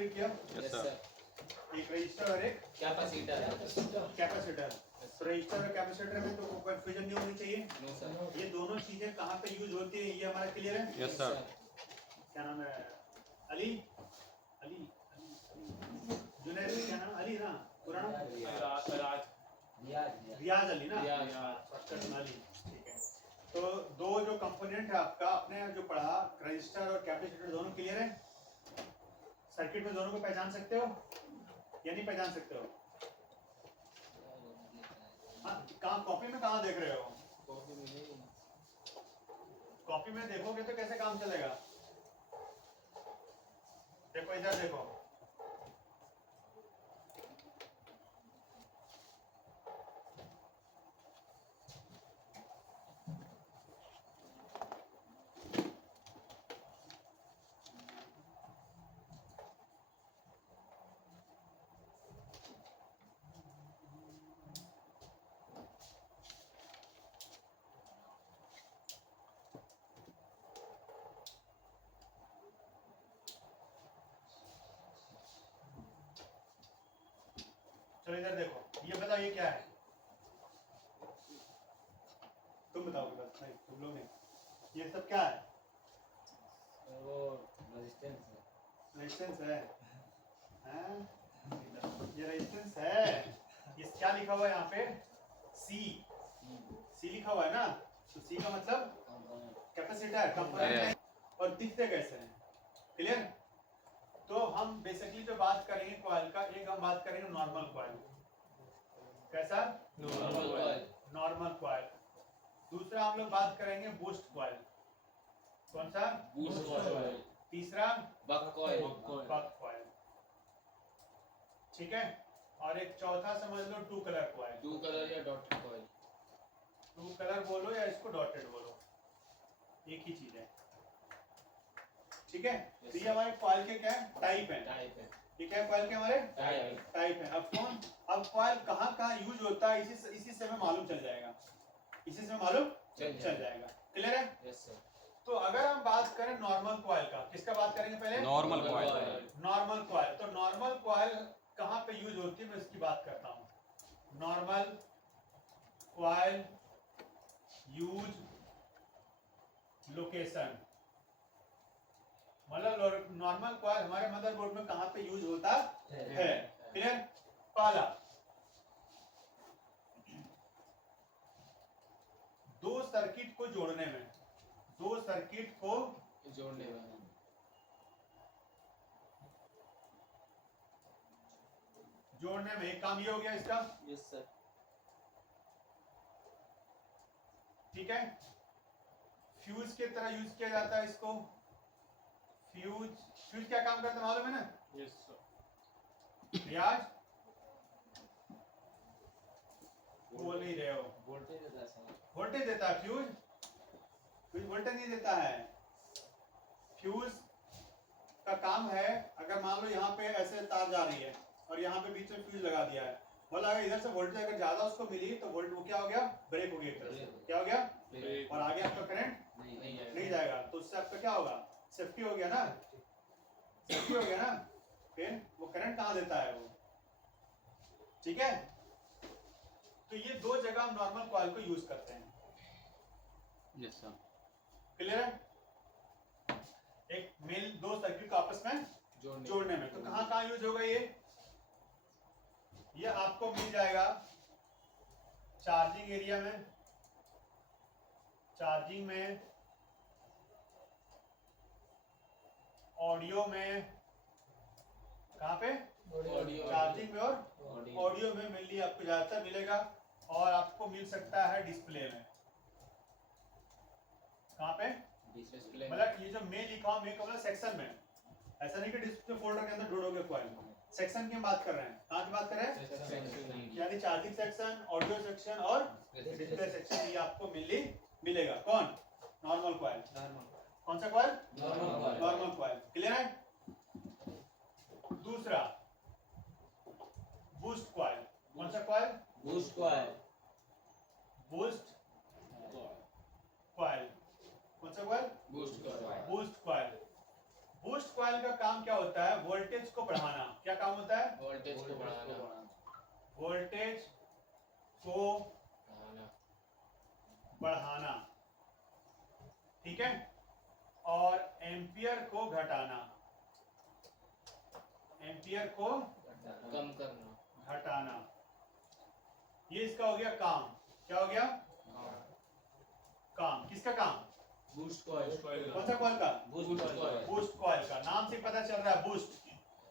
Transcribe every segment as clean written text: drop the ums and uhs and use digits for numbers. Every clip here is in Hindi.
कंप्लीट किया? Yes sir. एक रजिस्टर और एक कैपेसिटर। कैपेसिटर। तो रजिस्टर और कैपेसिटर में तो कंफ्यूजन नहीं होनी चाहिए। No sir. ये दोनों चीजें कहाँ पे यूज होती है ये हमारा क्लियर है? Yes sir. क्या नाम है? अली अली जुनैद, क्या नाम? अली ना, पूरा नाम रियाज अली ना, शॉर्टकट अली। ठीक है, तो दो जो कंपोनेंट है आपका, आपने जो पढ़ा रजिस्टर और कैपेसिटर, दोनों क्लियर है? सर्किट में दोनों को पहचान सकते हो या नहीं पहचान सकते हो? हाँ, कहाँ कॉपी में कहाँ देख रहे हो? कॉपी में देखोगे तो कैसे काम चलेगा? देखो इधर देखो, चलो इधर देखो, ये बताओ ये क्या है? तुम बताओगे बस, नहीं तुम लोग नहीं। ये सब क्या है? वो रेजिस्टेंस है। रेजिस्टेंस है, हैं? ये रेजिस्टेंस है। ये क्या लिखा हुआ है यहाँ पे? सी। सी लिखा हुआ है ना, तो सी का मतलब कैपेसिटर, कंपोनेंट है। और दिखते कैसे हैं? क्लियर? तो हम बेसिकली जो बात करेंगे कॉइल का, एक हम बात करेंगे नॉर्मल कॉइल। कैसा? Normal coil. Normal coil. दूसरा हम लोग बात करेंगे बूस्ट कॉइल। कौन सा? Boost coil. तीसरा बक कॉइल। बक कॉइल। ठीक है, और एक चौथा समझ लो two colour coil. Two colour या डॉटेड कॉइल। टू कलर बोलो या इसको डॉटेड बोलो, एक ही चीज है। ठीक है, तो ये हमारे कॉइल के क्या है? टाइप है। टाइप है। ठीक है, कॉइल के हमारे टाइप है। अब कॉइल कहाँ कहाँ यूज होता है इसी से हमें मालूम चल जाएगा, इसी से मालूम चल जाएगा। क्लियर है? Yes sir. तो अगर हम बात करें नॉर्मल कॉइल का, किसका बात करेंगे पहले? Normal coil. Normal coil. तो नॉर्मल कॉइल कहाँ पे यूज होती है मैं इसकी बात करता हूँ। नॉर्मल कॉइल यूज लोकेशन, मतलब नॉर्मल कॉइल हमारे मदरबोर्ड में कहाँ पे यूज होता है। क्लियर? पहला, दो सर्किट को जोड़ने में, दो सर्किट को जोड़ने में। जोड़ने में एक काम ये हो गया इसका। Yes sir. ठीक है, फ्यूज के तरह यूज किया जाता है इसको। फ्यूज क्या काम करता है मालूम है ना? Yes sir. रियाज बोल नहीं रहे हो? वोल्टेज देता है सर। वोल्टेज देता है फ्यूज? फ्यूज वोल्टेज नहीं देता है। फ्यूज का काम है, अगर मान लो यहाँ पे ऐसे तार जा रही है और यहाँ पे बीच में फ्यूज लगा दिया है, मतलब अगर इधर से वोल्टेज अगर ज्यादा उसको मिली तो वोल्ट वो क्या हो गया? ब्रेक हो गया एक तरह से। क्या हो गया? और आगे आपका करंट नहीं जाएगा, तो उससे आपका क्या होगा? सेफ्टी हो गया ना, सेफ्टी हो गया ना। फिर वो करंट कहाँ देता है वो? ठीक है, तो ये दो जगह हम नॉर्मल कॉइल को यूज करते हैं। Yes sir. क्लियर है? एक मेल दो सर्किट को आपस में जोड़ने में, तो कहाँ कहाँ यूज होगा ये आपको मिल जाएगा चार्जिंग एरिया में, चार्जिंग में, ऑडियो में। कहाँ पे? चार्जिंग में और ऑडियो में मिल आपको ज्यादातर मिलेगा, और आपको मिल सकता है डिस्प्ले में। कहाँ पे? डिस्प्ले। मतलब ये जो में लिखा हुआ, में का मतलब सेक्शन में, ऐसा नहीं कि डिस्प्ले फोल्डर के अंदर जोड़ोगे कॉइल। सेक्शन की हम बात कर रहे हैं। कहाँ की बात कर रहे हैं? यानी चार्जिंग सेक्शन, ऑडियो सेक्शन और डिस्प्ले सेक्शन, ये आपको मिलेगा। कौन? Normal coil. कौन सा कॉइल? Normal coil. क्लियर है? दूसरा बूस्ट कॉइल। कौन सा coil? Boost coil. Boost coil. कौन सा coil? Boost coil. Boost coil. Boost coil का काम क्या होता है? वोल्टेज को बढ़ाना। क्या काम होता है? वोल्टेज को बढ़ाना वोल्टेज को बढ़ाना बढ़ाना, ठीक है, और एम्पियर को घटाना, एम्पियर को कम करना घटाना। ये इसका हो गया काम। क्या हो गया? काम। किसका काम? बूस्ट कॉइल कौन सा कॉइल का? बूस्ट कॉइल बूस्ट कॉइल का। नाम से पता चल रहा है बूस्ट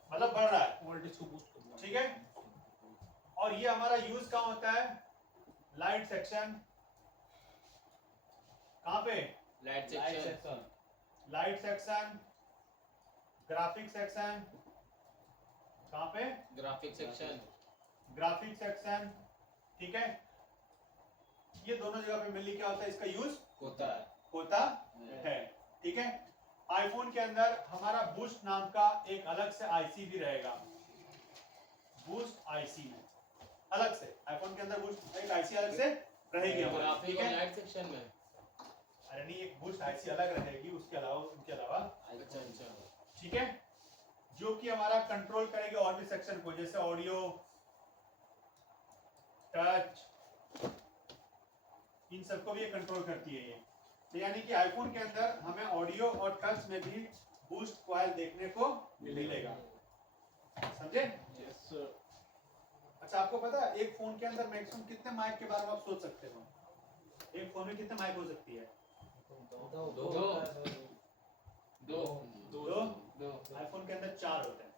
मतलब बढ़ रहा है, वोल्टेज को बूस्ट करना। ठीक है। और ये हमारा यूज कहाँ होता है? Light section. कहाँ पे? Light section light section, graphic section. कहाँ पे? ग्राफिक सेक्शन ग्राफिक सेक्शन, ठीक है। ये दोनों जगह पे मिलकर क्या होता है? इसका यूज होता है, ठीक है। आईफोन के अंदर हमारा बूस्ट नाम का एक अलग से आईसी भी रहेगा। बूस्ट आईसी में अलग से, आईफोन के अंदर बूस्ट एक आईसी अलग से रहेगी हमारी, ग्राफिक ठीक और है। लाइट सेक्शन में अरे नहीं, एक बूस्ट आईसी अलग रहेगी, उसके अलावा उनके अलावा, अच्छा ठीक है, जो कि हमारा कंट्रोल करेगा और भी सेक्शन को, जैसे ऑडियो, टच, इन सबको भी ये कंट्रोल करती है ये। तो यानी कि आईफोन के अंदर हमें ऑडियो और टच में भी बूस्ट कॉइल देखने को मिलेगा, समझे? अच्छा, आपको पता है एक फोन के अंदर मैक्सिमम कितने माइक के बारे में आप सोच सकते हो? एक फोन में कितने माइक हो सकती है? दो। आईफोन के अंदर 4 होते हैं।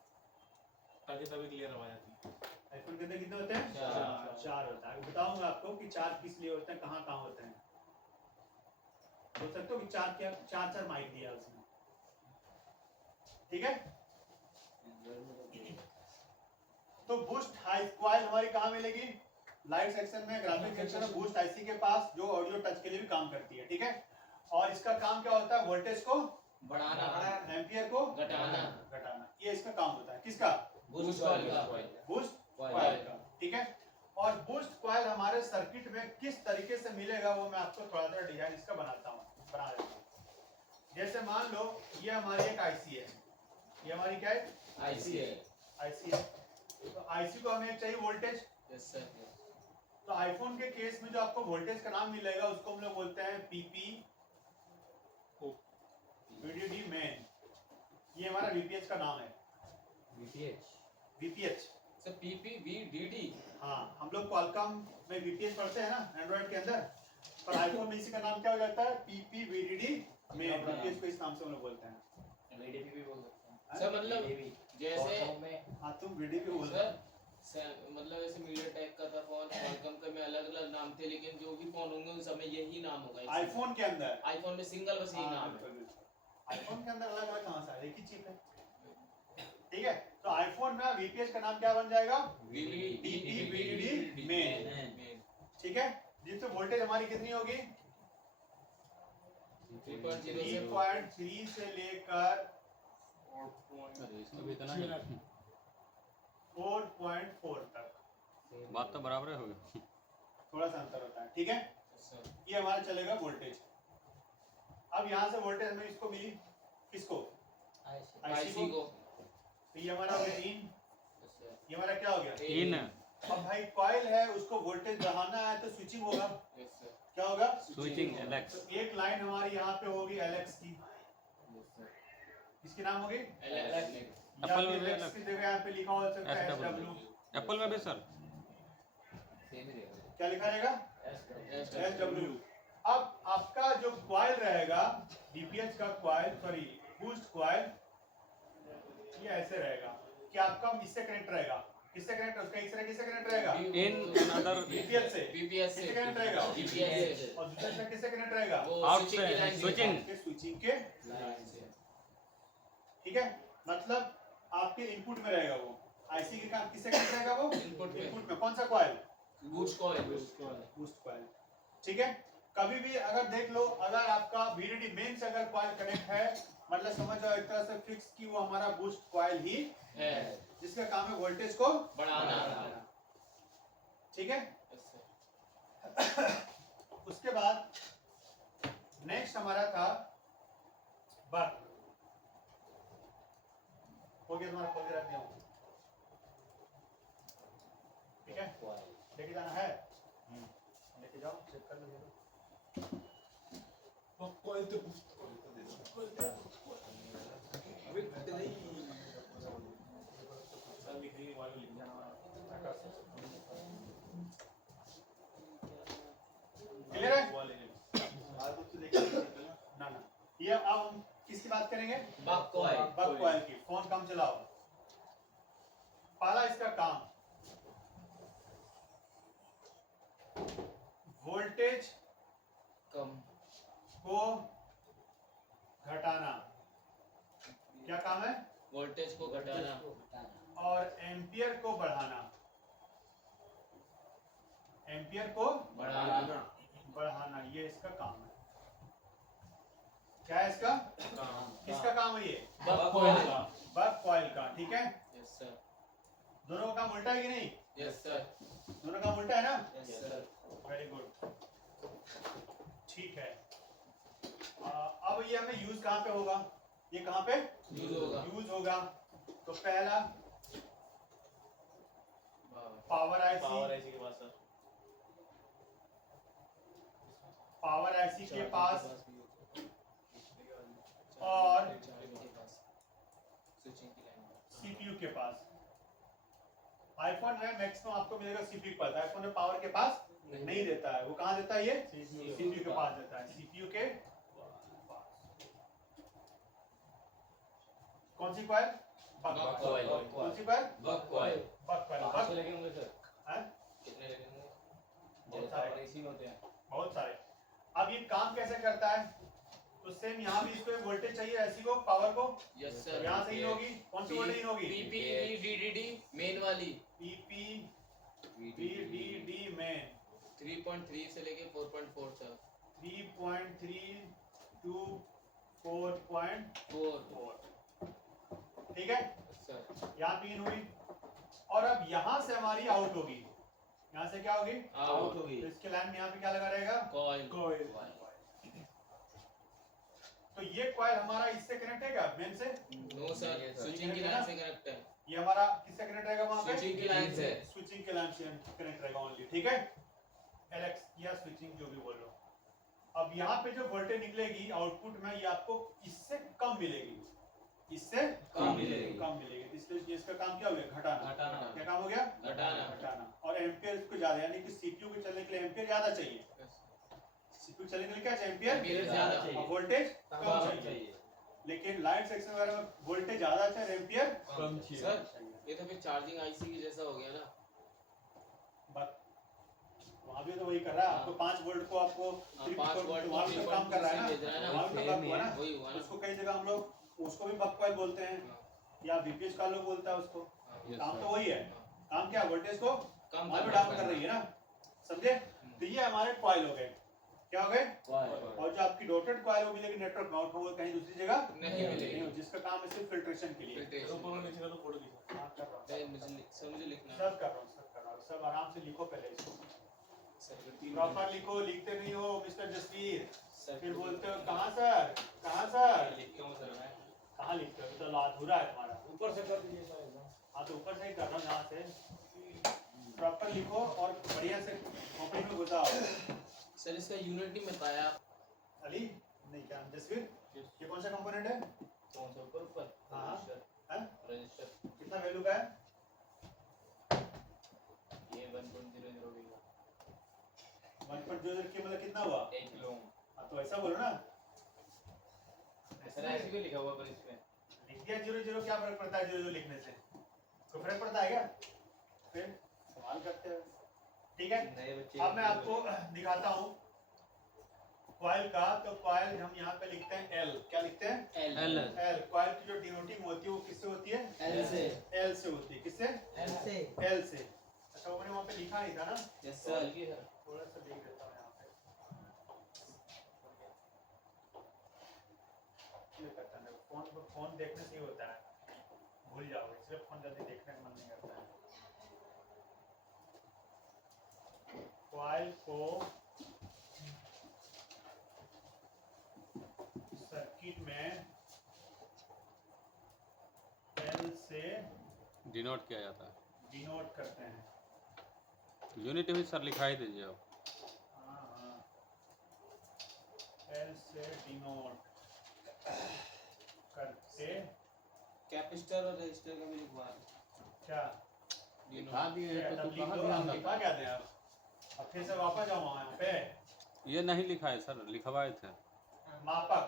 ताकि तभी क्लियर आवाज आती है। आईफोन के अंदर कितने होते हैं? 4 होता है। बताऊंगा आपको कि 4 किस लिए होते हैं, कहाँ होते हैं। सोच सकते हो कि 4 माइक दिया उसने, ठीक है। तो बूस्ट हाई कॉइल हमारी कहाँ मिलेगी? लाइट सेक्शन में, ग्राफिक सेक्शन में, बूस्ट आईसी के पास, जो ऑडियो टच के लिए भी काम करती है, ठीक है। और इसका काम क्या होता है? वोल्टेज को बढ़ाना एम्पियर को घटाना ये इसका काम होता है। किसका? बूस्ट कॉइल का बूस्ट कॉइल का, ठीक है। और बूस्ट कॉइल हमारे सर्किट में किस तरीके से मिलेगा वो मैं आपको थोड़ा सा डिजाइन इसका बना देता हूँ। जैसे मान लो ये हमारी एक आईसी है, ये हमारी क्या है? आईसी है आईसी है। तो आईसी को हमें चाहिए वोल्टेज। यस सर तो आईफोन के केस में जो आपको वोल्टेज का नाम मिलेगा उसको हम लोग बोलते हैं पीपी वीडीडी मेन। ये हमारा वीपीएच का नाम है, वीपीएच। सर पीपीवीडीडी हाँ, हम लोग क्वालकॉम में वीपीएच पढ़ते हैं ना एंड्रॉइड के अंदर, पर आईफोन में इसी का नाम क्या हो जाता है? PP VDD main. वीपीएच को इस नाम से हम लोग बोलते हैं। वीडीपी भी बोल सकते हैं सर। मतलब जैसे हाँ, तुम वीडीडी बोलते हो। सर मतलब ऐसे मीडिया टेक का था फोन, क्वालकॉम का में अलग अलग नाम थे, लेकिन जो भी फोन होंगे उन सब में यही नाम होगा। आईफोन के अंदर, आईफोन में सिंगल बस यही नाम है। आईफोन के अंदर अलग अलग कहाँ से? एक ही चिप है, ठीक है। तो आईफोन में वीपीएच का नाम क्या बन जाएगा? पीपीवीडीडी मेन, ठीक है। जिससे वोल्टेज हमारी कितनी होगी? 3.3 से लेकर 4.4 तक। बात तो बराबर होगी। थोड़ा सा अंतर होता है, ठीक है। ये हमारा चलेगा वोल्टेज। अब यहाँ से वोल्टेज हमें इसको मिली, किसको? आईसी को। तो ये हमारा हो गया इन, ये हमारा क्या हो गया? इन। अब भाई कॉइल है, उसको वोल्टेज बढ़ाना है तो स्विचिंग होगा। क्या होगा? Switching Alex. तो एक लाइन हमारी यहाँ पे होगी एलेक्स की, इसकी नाम होगी एप्पल में भी एलेक्स की जगह यहाँ पे लिखा हो सकता है SW। एप्पल में भी सर क्या लिखा रहेगा? SW। अब आपका जो कॉइल रहेगा, डीपीएच का कॉइल, सॉरी बूस्ट कॉइल, ये ऐसे रहेगा कि आपका इससे कनेक्ट रहेगा। किससे कनेक्ट? उसका एक तरह किससे कनेक्ट रहेगा? इन अनदर बीपीएच से। बीपीएस से किससे कनेक्ट रहेगा? बीपीएस से। और दूसरा इसका किससे कनेक्ट रहेगा? वो आउट स्विचिंग की से लाइन से। स्विचिंग। आपके स्विचिंग के लाइन से। ठीक है। मतलब आपके इनपुट में रहेगा वो। आईसी के काम किससे कनेक्ट रहेगा वो? इनपुट में। कौन सा coil? Boost coil. Boost coil, ठीक है। कभी भी अगर देख लो, अगर आपका वीडीडी मेन से अगर कॉइल कनेक्ट है, मतलब समझ जाओ एक तरह से फिक्स कि वो हमारा बूस्ट कॉइल ही है, जिसका काम है वोल्टेज को बढ़ाना। ठीक है। उसके बाद नेक्स्ट हमारा था बक। हो गया तुम्हारा, खोल के रख दिया हूँ, ठीक है, लेके जाना है, लेके जाओ, चेक कर लो। क्लियर है? ना ना, ये अब हम किसकी बात करेंगे? बक कॉइल। बक कॉइल की। फोन कम चलाओ। पहला इसका काम, वोल्टेज कम को घटाना। क्या काम है? वोल्टेज को घटाना और एम्पियर को बढ़ाना। एम्पियर को बढ़ाना बढ़ाना, ये इसका काम है। क्या है इसका? किसका काम है ये? बक कॉइल का। बक कॉइल का, ठीक है। Yes sir. दोनों का काम उल्टा है कि नहीं? Yes sir. दोनों का काम उल्टा है ना? Yes sir. वेरी गुड, ठीक है। अब ये हमें यूज कहाँ पे होगा? ये कहाँ पे यूज होगा? यूज होगा। तो पहला पावर आईसी, के पास सर, पावर आईसी के पास और सीपीयू के पास। आईफोन में मैक्सिमम आपको मिलेगा सीपीयू के पास, आईफोन में पावर के पास नहीं देता है। वो कहाँ देता है? ये सीपीयू के पास देता है। सीपीयू के पास कौन सी कॉइल? बक कॉइल। कौन सी कॉइल? बक कॉइल। बक कॉइल। कहाँ से बक, लगे होंगे सर? हैं? कितने लगेंगे? बहुत सारे, इसी में होते हैं। बहुत सारे। अब ये काम कैसे करता है? तो सेम यहाँ भी इसको वोल्टेज चाहिए, ऐसी को, पावर को। Yes sir. यहाँ से इन होगी, कौन सी वोल्टेज इन होगी? पीपीवीडीडी मेन वाली पीपी वीडीडी में 3.3 से लेके 4.4 तक। 3.3 to 4.4, ठीक है। सर यहाँ पे इन हुई, और अब यहाँ से हमारी आउट होगी। यहाँ से क्या होगी? आउट होगी। तो इसके लाइन में यहाँ पे क्या लगा रहेगा? कॉइल। कॉइल। तो ये कॉइल हमारा इससे कनेक्ट है क्या? मेन से? नो सर, स्विचिंग की लाइन से कनेक्ट है। ये हमारा किससे कनेक्ट रहेगा वहाँ पे? स्विचिंग की लाइन से। स्विचिंग के लाइन से कनेक्ट रहेगा ओनली, ठीक है। एलएक्स या स्विचिंग जो भी बोलो। अब यहाँ पे जो वोल्टेज निकलेगी आउटपुट में, ये आपको इससे कम मिलेगी, इससे कम मिलेगी। कम मिलेगी। इसलिए इसका काम क्या हो गया? घटाना। घटाना। क्या काम हो गया? घटाना। घटाना। और एम्पियर इसको ज्यादा, यानी कि सीपीयू के चलने के लिए एम्पियर ज्यादा चाहिए। सीपीयू चलने के लिए क्या चाहिए? एम्पियर ज्यादा और चाहिए। वोल्टेज कम कम चाहिए। चाहिए। लेकिन लाइट सेक्शन वगैरह में वोल्टेज ज्यादा अच्छा है, एम्पियर कम चाहिए। सर ये तो फिर चार्जिंग आईसी की जैसा हो गया ना। बस वहाँ भी तो वही कर रहा है। आपको 5 वोल्ट को आपको 5 वोल्ट वहाँ भी तो काम कर रहा है भेज रहा है ना, ना। वहाँ भी तो बक हुआ ना। वही हुआ ना। उसको कई जगह हम लोग उसको भी बक कॉइल बोलते हैं, या बीपीएच का लोग बोलता है उसको। काम तो वही है। काम क्या? वोल्टेज को कम वहाँ भी डाउन कर रही है ना, समझे? तो ये हमारे कॉइल हो गए। क्या हो गए? और जो आपकी डॉटेड कॉइल वो मिलेगी नेटवर्क में, और वो कहीं दूसरी जगह नहीं मिलेगी। जिसका काम है सिर्फ फिल्ट्रेशन के लिए। फिल्ट्रेशन। ऊपर में नीचे का तो फोटो खींचो। हाँ, कर रहा हूँ, नहीं, मुझे लिखना है। सब कर रहा हूँ, सब कर रहा हूँ। सब आराम से लिखो पहले इसको, सर प्रॉपर लिखो। लिखते नहीं हो मिस्टर जसवीर, सर फिर बोलते हो कहाँ सर, कहाँ सर, लिख के हूँ सर मैं। कहाँ लिखते हो? तो अधूरा है तुम्हारा। ऊपर से कर दीजिए सर एकदम। हाँ तो ऊपर से ही कर रहा हूँ, यहाँ से प्रॉपर लिखो और बढ़िया से खोपड़ी में घुसाओ। सर इसका यूनिट नहीं बताया। अली नहीं, क्या जसवीर, ये कौन सा कंपोनेंट है? कौन सा ऊपर? हाँ। रजिस्टर। हैं? रजिस्टर। कितना वैल्यू का है? ये 1.00 की 1.00 की मतलब कितना हुआ? 1 किलो। हाँ तो ऐसा बोलो ना। सर ऐसे क्यों लिखा हुआ पर इसमें? लिख दिया 00, क्या फर्क पड़ता है 00 लिखने से? कोई फर्क पड़ता है क्या? फिर सवाल करते हो, ठीक है। नए बच्चे। अब मैं आपको दिखाता हूँ कॉइल का। तो कॉइल हम यहाँ पे लिखते हैं L। क्या लिखते हैं? एल। L। कॉइल की जो डिनोटिंग होती है वो किससे होती है? एल से। L से होती है। किससे? एल से। L से। अच्छा वो मैंने वहाँ पे लिखा नहीं था ना, यस सर। थोड़ा सा लिख देता हूँ यहाँ पे। ये करता है, फोन देखने से ही होता है, भूल जाओ, इसलिए फोन जल्दी देखने का मन नहीं करता है। कॉइल को सर्किट में L से डिनोट किया जाता है। डिनोट करते हैं। यूनिट भी सर लिखा ही दीजिए आप। हाँ हाँ, एल से डिनोट करते कैपेसिटर और रेजिस्टर का भी लिखवा दो। क्या लिखा दिए हैं तो तब तू लिख कहाँ दो, ध्यान आप रखता लिखा क्या थे आप? अब फिर से वापस जाओ यहाँ पे। ये नहीं लिखा है सर, लिखवाए थे। मापक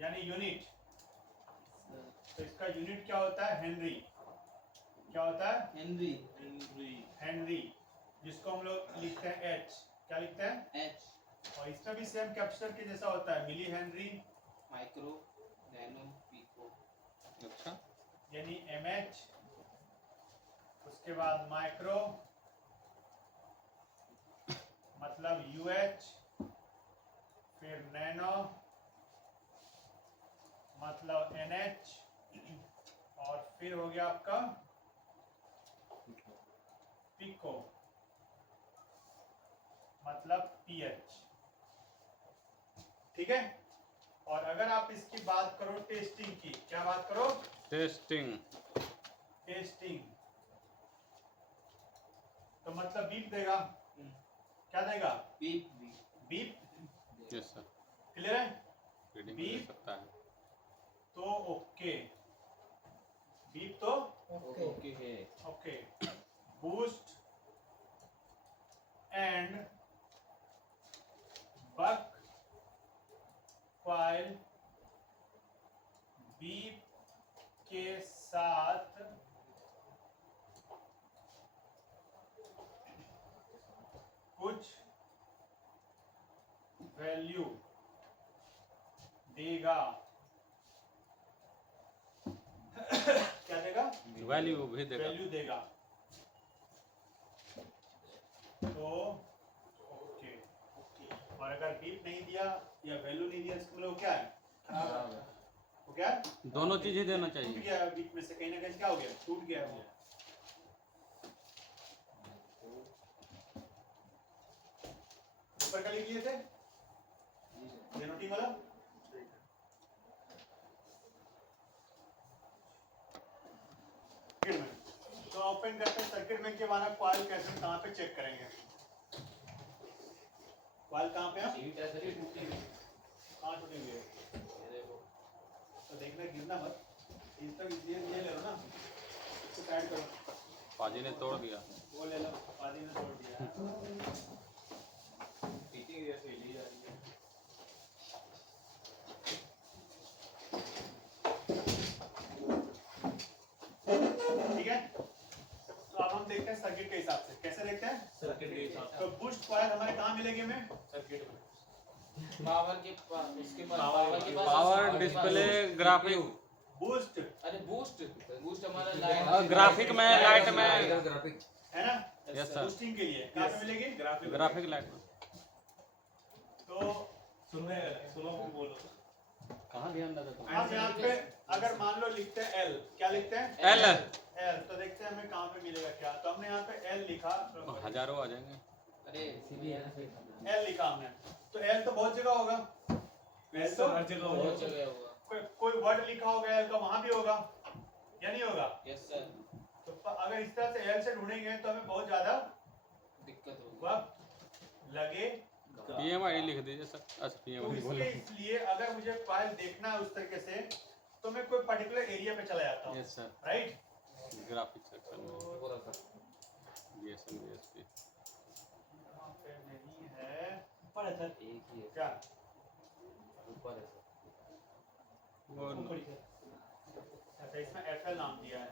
यानी यूनिट। तो इसका यूनिट क्या होता है? हेनरी। क्या होता है? हेनरी। हेनरी, जिसको हम लोग लिखते हैं एच। क्या लिखते हैं? एच। और इसका भी सेम कैपेसिटर के जैसा होता है, milli henry micro, nano, pico. अच्छा, यानी एमएच, उसके बाद माइक्रो मतलब यूएच, फिर नैनो मतलब एनएच, और फिर हो गया आपका पिको मतलब पीएच। ठीक है। और अगर आप इसकी बात करो टेस्टिंग की, क्या बात करो? टेस्टिंग। टेस्टिंग तो मतलब बीप देगा। क्या देगा? Beep. Beep. Yes sir, clear है? रीडिंग दे बीप। सकता है। तो ओके, बीप तो ओके है। Okay. Boost and buck file beep के साथ कुछ वैल्यू देगा। क्या देगा? वैल्यू भी देगा। वैल्यू देगा। तो ओके। और अगर बीप नहीं दिया या वैल्यू नहीं दिया, इसका मतलब क्या है? खराब है। वो क्या है? दोनों चीज ही देना टूट चाहिए। गया बीच में से, कहीं ना कहीं क्या हो गया? टूट गया वो। ऊपर का लिख लिए थे डेनोटिंग वाला। सर्किट में तो ओपन करते हैं। सर्किट में के बाद कॉइल कैसे कहाँ पे चेक करेंगे? कॉइल कहाँ पे है? सीट ऐसे ही टूटी हुई कहाँ टूटी हुई है? ये देखो। तो देखना, गिरना मत। इस तक ये ले लो ना, इसको साइड करो। पाजी ने तोड़ दिया। वो ले लो, आदि ने तोड़ दिया। फिटिंग ऐसे ही ली जा रही है। ठीक है। तो अब हम देखते हैं सर्किट के हिसाब से। कैसे देखते हैं? सर्किट के हिसाब तो बूस्ट कॉइल हमारे कहाँ मिलेंगे हमें? सर्किट में पावर के पास, उसके पास पावर के पास, पावर, डिस्प्ले, ग्राफिक। बूस्ट अरे बूस्ट हमारा लाइट, ग्राफिक में, लाइट में, है ना? Yes sir. बूस्टिंग के लिए कहाँ पे मिलेगी? ग्राफिक लाइट में। तो सुनो बोलो। कहाँ ध्यान देता था? हम यहाँ पे अगर मान लो लिखते हैं एल। क्या लिखते हैं? एल। एल। तो देखते हैं हमें कहाँ पे मिलेगा क्या। तो हमने यहाँ पे एल लिखा, हजारों आ जाएंगे। अरे एल लिखा हमने। तो एल तो बहुत जगह होगा। एल तो हर जगह बहुत जगह होगा। कोई वर्ड लिखा होगा एल का, वहां भी होगा या नहीं होगा? Yes sir. तो अगर इस तरह से एल से ढूंढेंगे तो हमें बहुत ज्यादा दिक्कत होगी। वक्त लगे। पीएमआई लिख दीजिए सर। अच्छा, तो पीएमआई इसलिए इसलिए अगर मुझे फाइल देखना है उस तरीके से, तो मैं कोई पर्टिकुलर एरिया पे चला जाता हूँ। Yes sir. Right. Graphic section में जीएसएम जीएसपी यहाँ पे नहीं है ऊपर है सर। एक ही है। क्या? ऊपर है सर। वो अच्छा, इसमें एफएल नाम दिया है।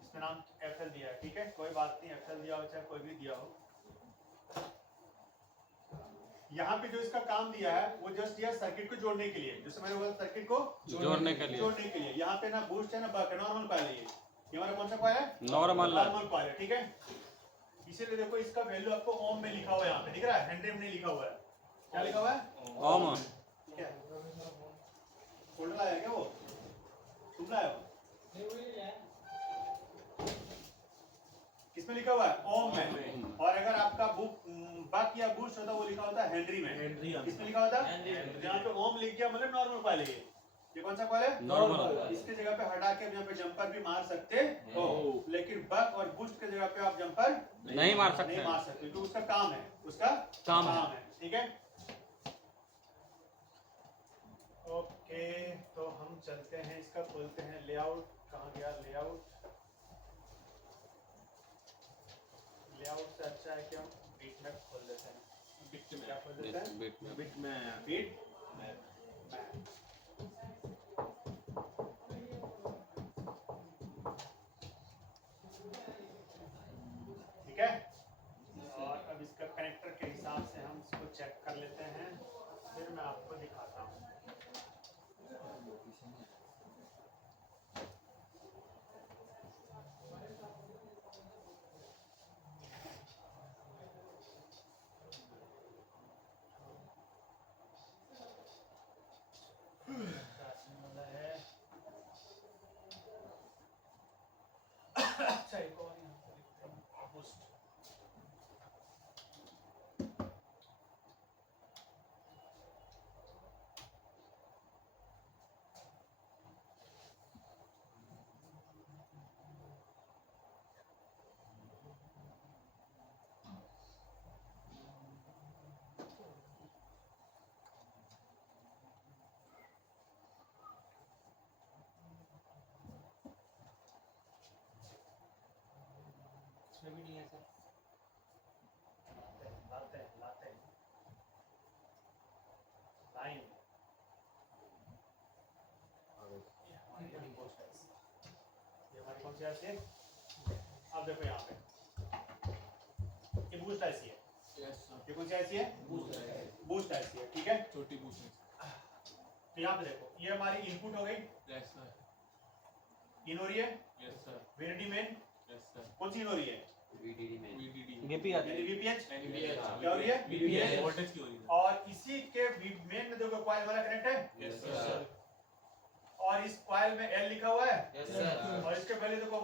इसमें नाम एफएल दिया है। ठीक है, कोई बात नहीं। एफएल दिया हो चाहे कोई भी दिया हो, यहाँ पे जो इसका काम दिया है वो जस्ट दिया सर्किट को जोड़ने के लिए। जैसे मैंने बोला, सर्किट को जोड़ने के लिए। जोड़ने के लिए। यहाँ पे ना बूस्ट है ना बक है, नॉर्मल कॉइल है। ये हमारा कौन सा कॉइल है? नॉर्मल। नॉर्मल कॉइल है। ठीक है। इसीलिए देखो इसका वैल्यू आपको ओम में लिखा हुआ है। यहाँ पे दिख रहा है, हेनरी में नहीं लिखा हुआ है। क्या लिखा हुआ है? ओम। क्या फोल्डर आया क्या? वो तुम लाए हो? किसमें लिखा हुआ है? ओम में। और अगर आपका बक या बूस्ट होता वो लिखा होता है हेनरी में। किसमें लिखा होता है? यहाँ पे ओम लिख गया मतलब नॉर्मल कॉइल है। ये कौन सा कॉइल है? नॉर्मल। इसके जगह पे हटा के यहाँ पे जंपर भी मार सकते हो, लेकिन बक और बूस्ट के जगह पे आप जंपर नहीं मार सकते नहीं हैं। मार सकते, क्योंकि उसका काम है, उसका काम है। है। ठीक है, ओके। तो हम चलते हैं, इसका खोलते हैं लेआउट। कहाँ गया लेआउट? लेआउट से अच्छा है कि हम बीट मैप खोल देते हैं। क्या खोल देते हैं? बिट में बिट में बीट मैप। ठीक है, और अब इसका कनेक्टर के हिसाब से हम इसको चेक कर लेते हैं, फिर मैं आपको दिखाता हूँ। अच्छा, एक और यहाँ पे लिखते हैं, boost। इसमें भी नहीं है सर। लाते हैं लाइन। ये हमारी post है। ये हमारी कौन सी आईसी है? अब देखो यहाँ पे ये बूस्ट आईसी है। Yes sir. ये कौन सी आईसी है? बूस्ट आईसी है। ठीक है, छोटी बूस्ट है। तो यहाँ पे देखो, ये हमारी इनपुट हो गई, यस सर। इन हो रही है, yes sir. VDD main. Yes sir. कौन सी इन हो रही है? वीडीडी गेपी आती यानी VPH। VPH क्या हो रही है? VPH। वोल्टेज की हो रही है। और इसी के मेन में देखो कॉइल वाला कनेक्ट है, यस सर। और इस कॉइल में L लिखा हुआ है, यस सर। और इसके पहले देखो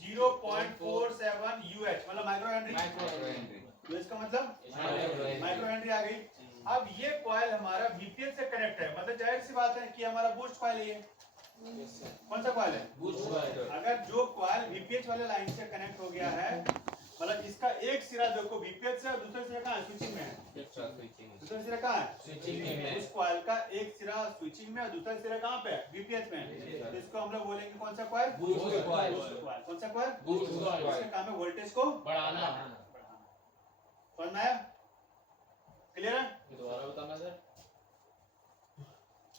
0.47 UH मतलब माइक्रो हेनरी। तो इसका मतलब माइक्रो हेनरी आ गई। अब ये कॉइल हमारा VPH से कनेक्ट है, मतलब जाहिर सी बात है कि हमारा बूस्ट कॉइल है। ये कौन सा कॉइल है? Boost coil. अगर जो कॉइल VPH वाले लाइन से कनेक्ट हो गया है, मतलब इसका एक सिरा देखो VPH से और दूसरा सिरा कहाँ है? स्विचिंग में है। दूसरा सिरा कहाँ है? स्विचिंग में है। उस कॉइल का एक सिरा स्विचिंग में और दूसरा सिरा कहाँ पे है? VPH में है। तो इसको हम लोग बोलेंगे कौन सा coil? Boost coil. Boost coil. कौन सा कॉइल? Boost coil. इसका काम है वोल्टेज को बढ़ाना। समझ में आया? क्लियर है? दोबारा बताना सर।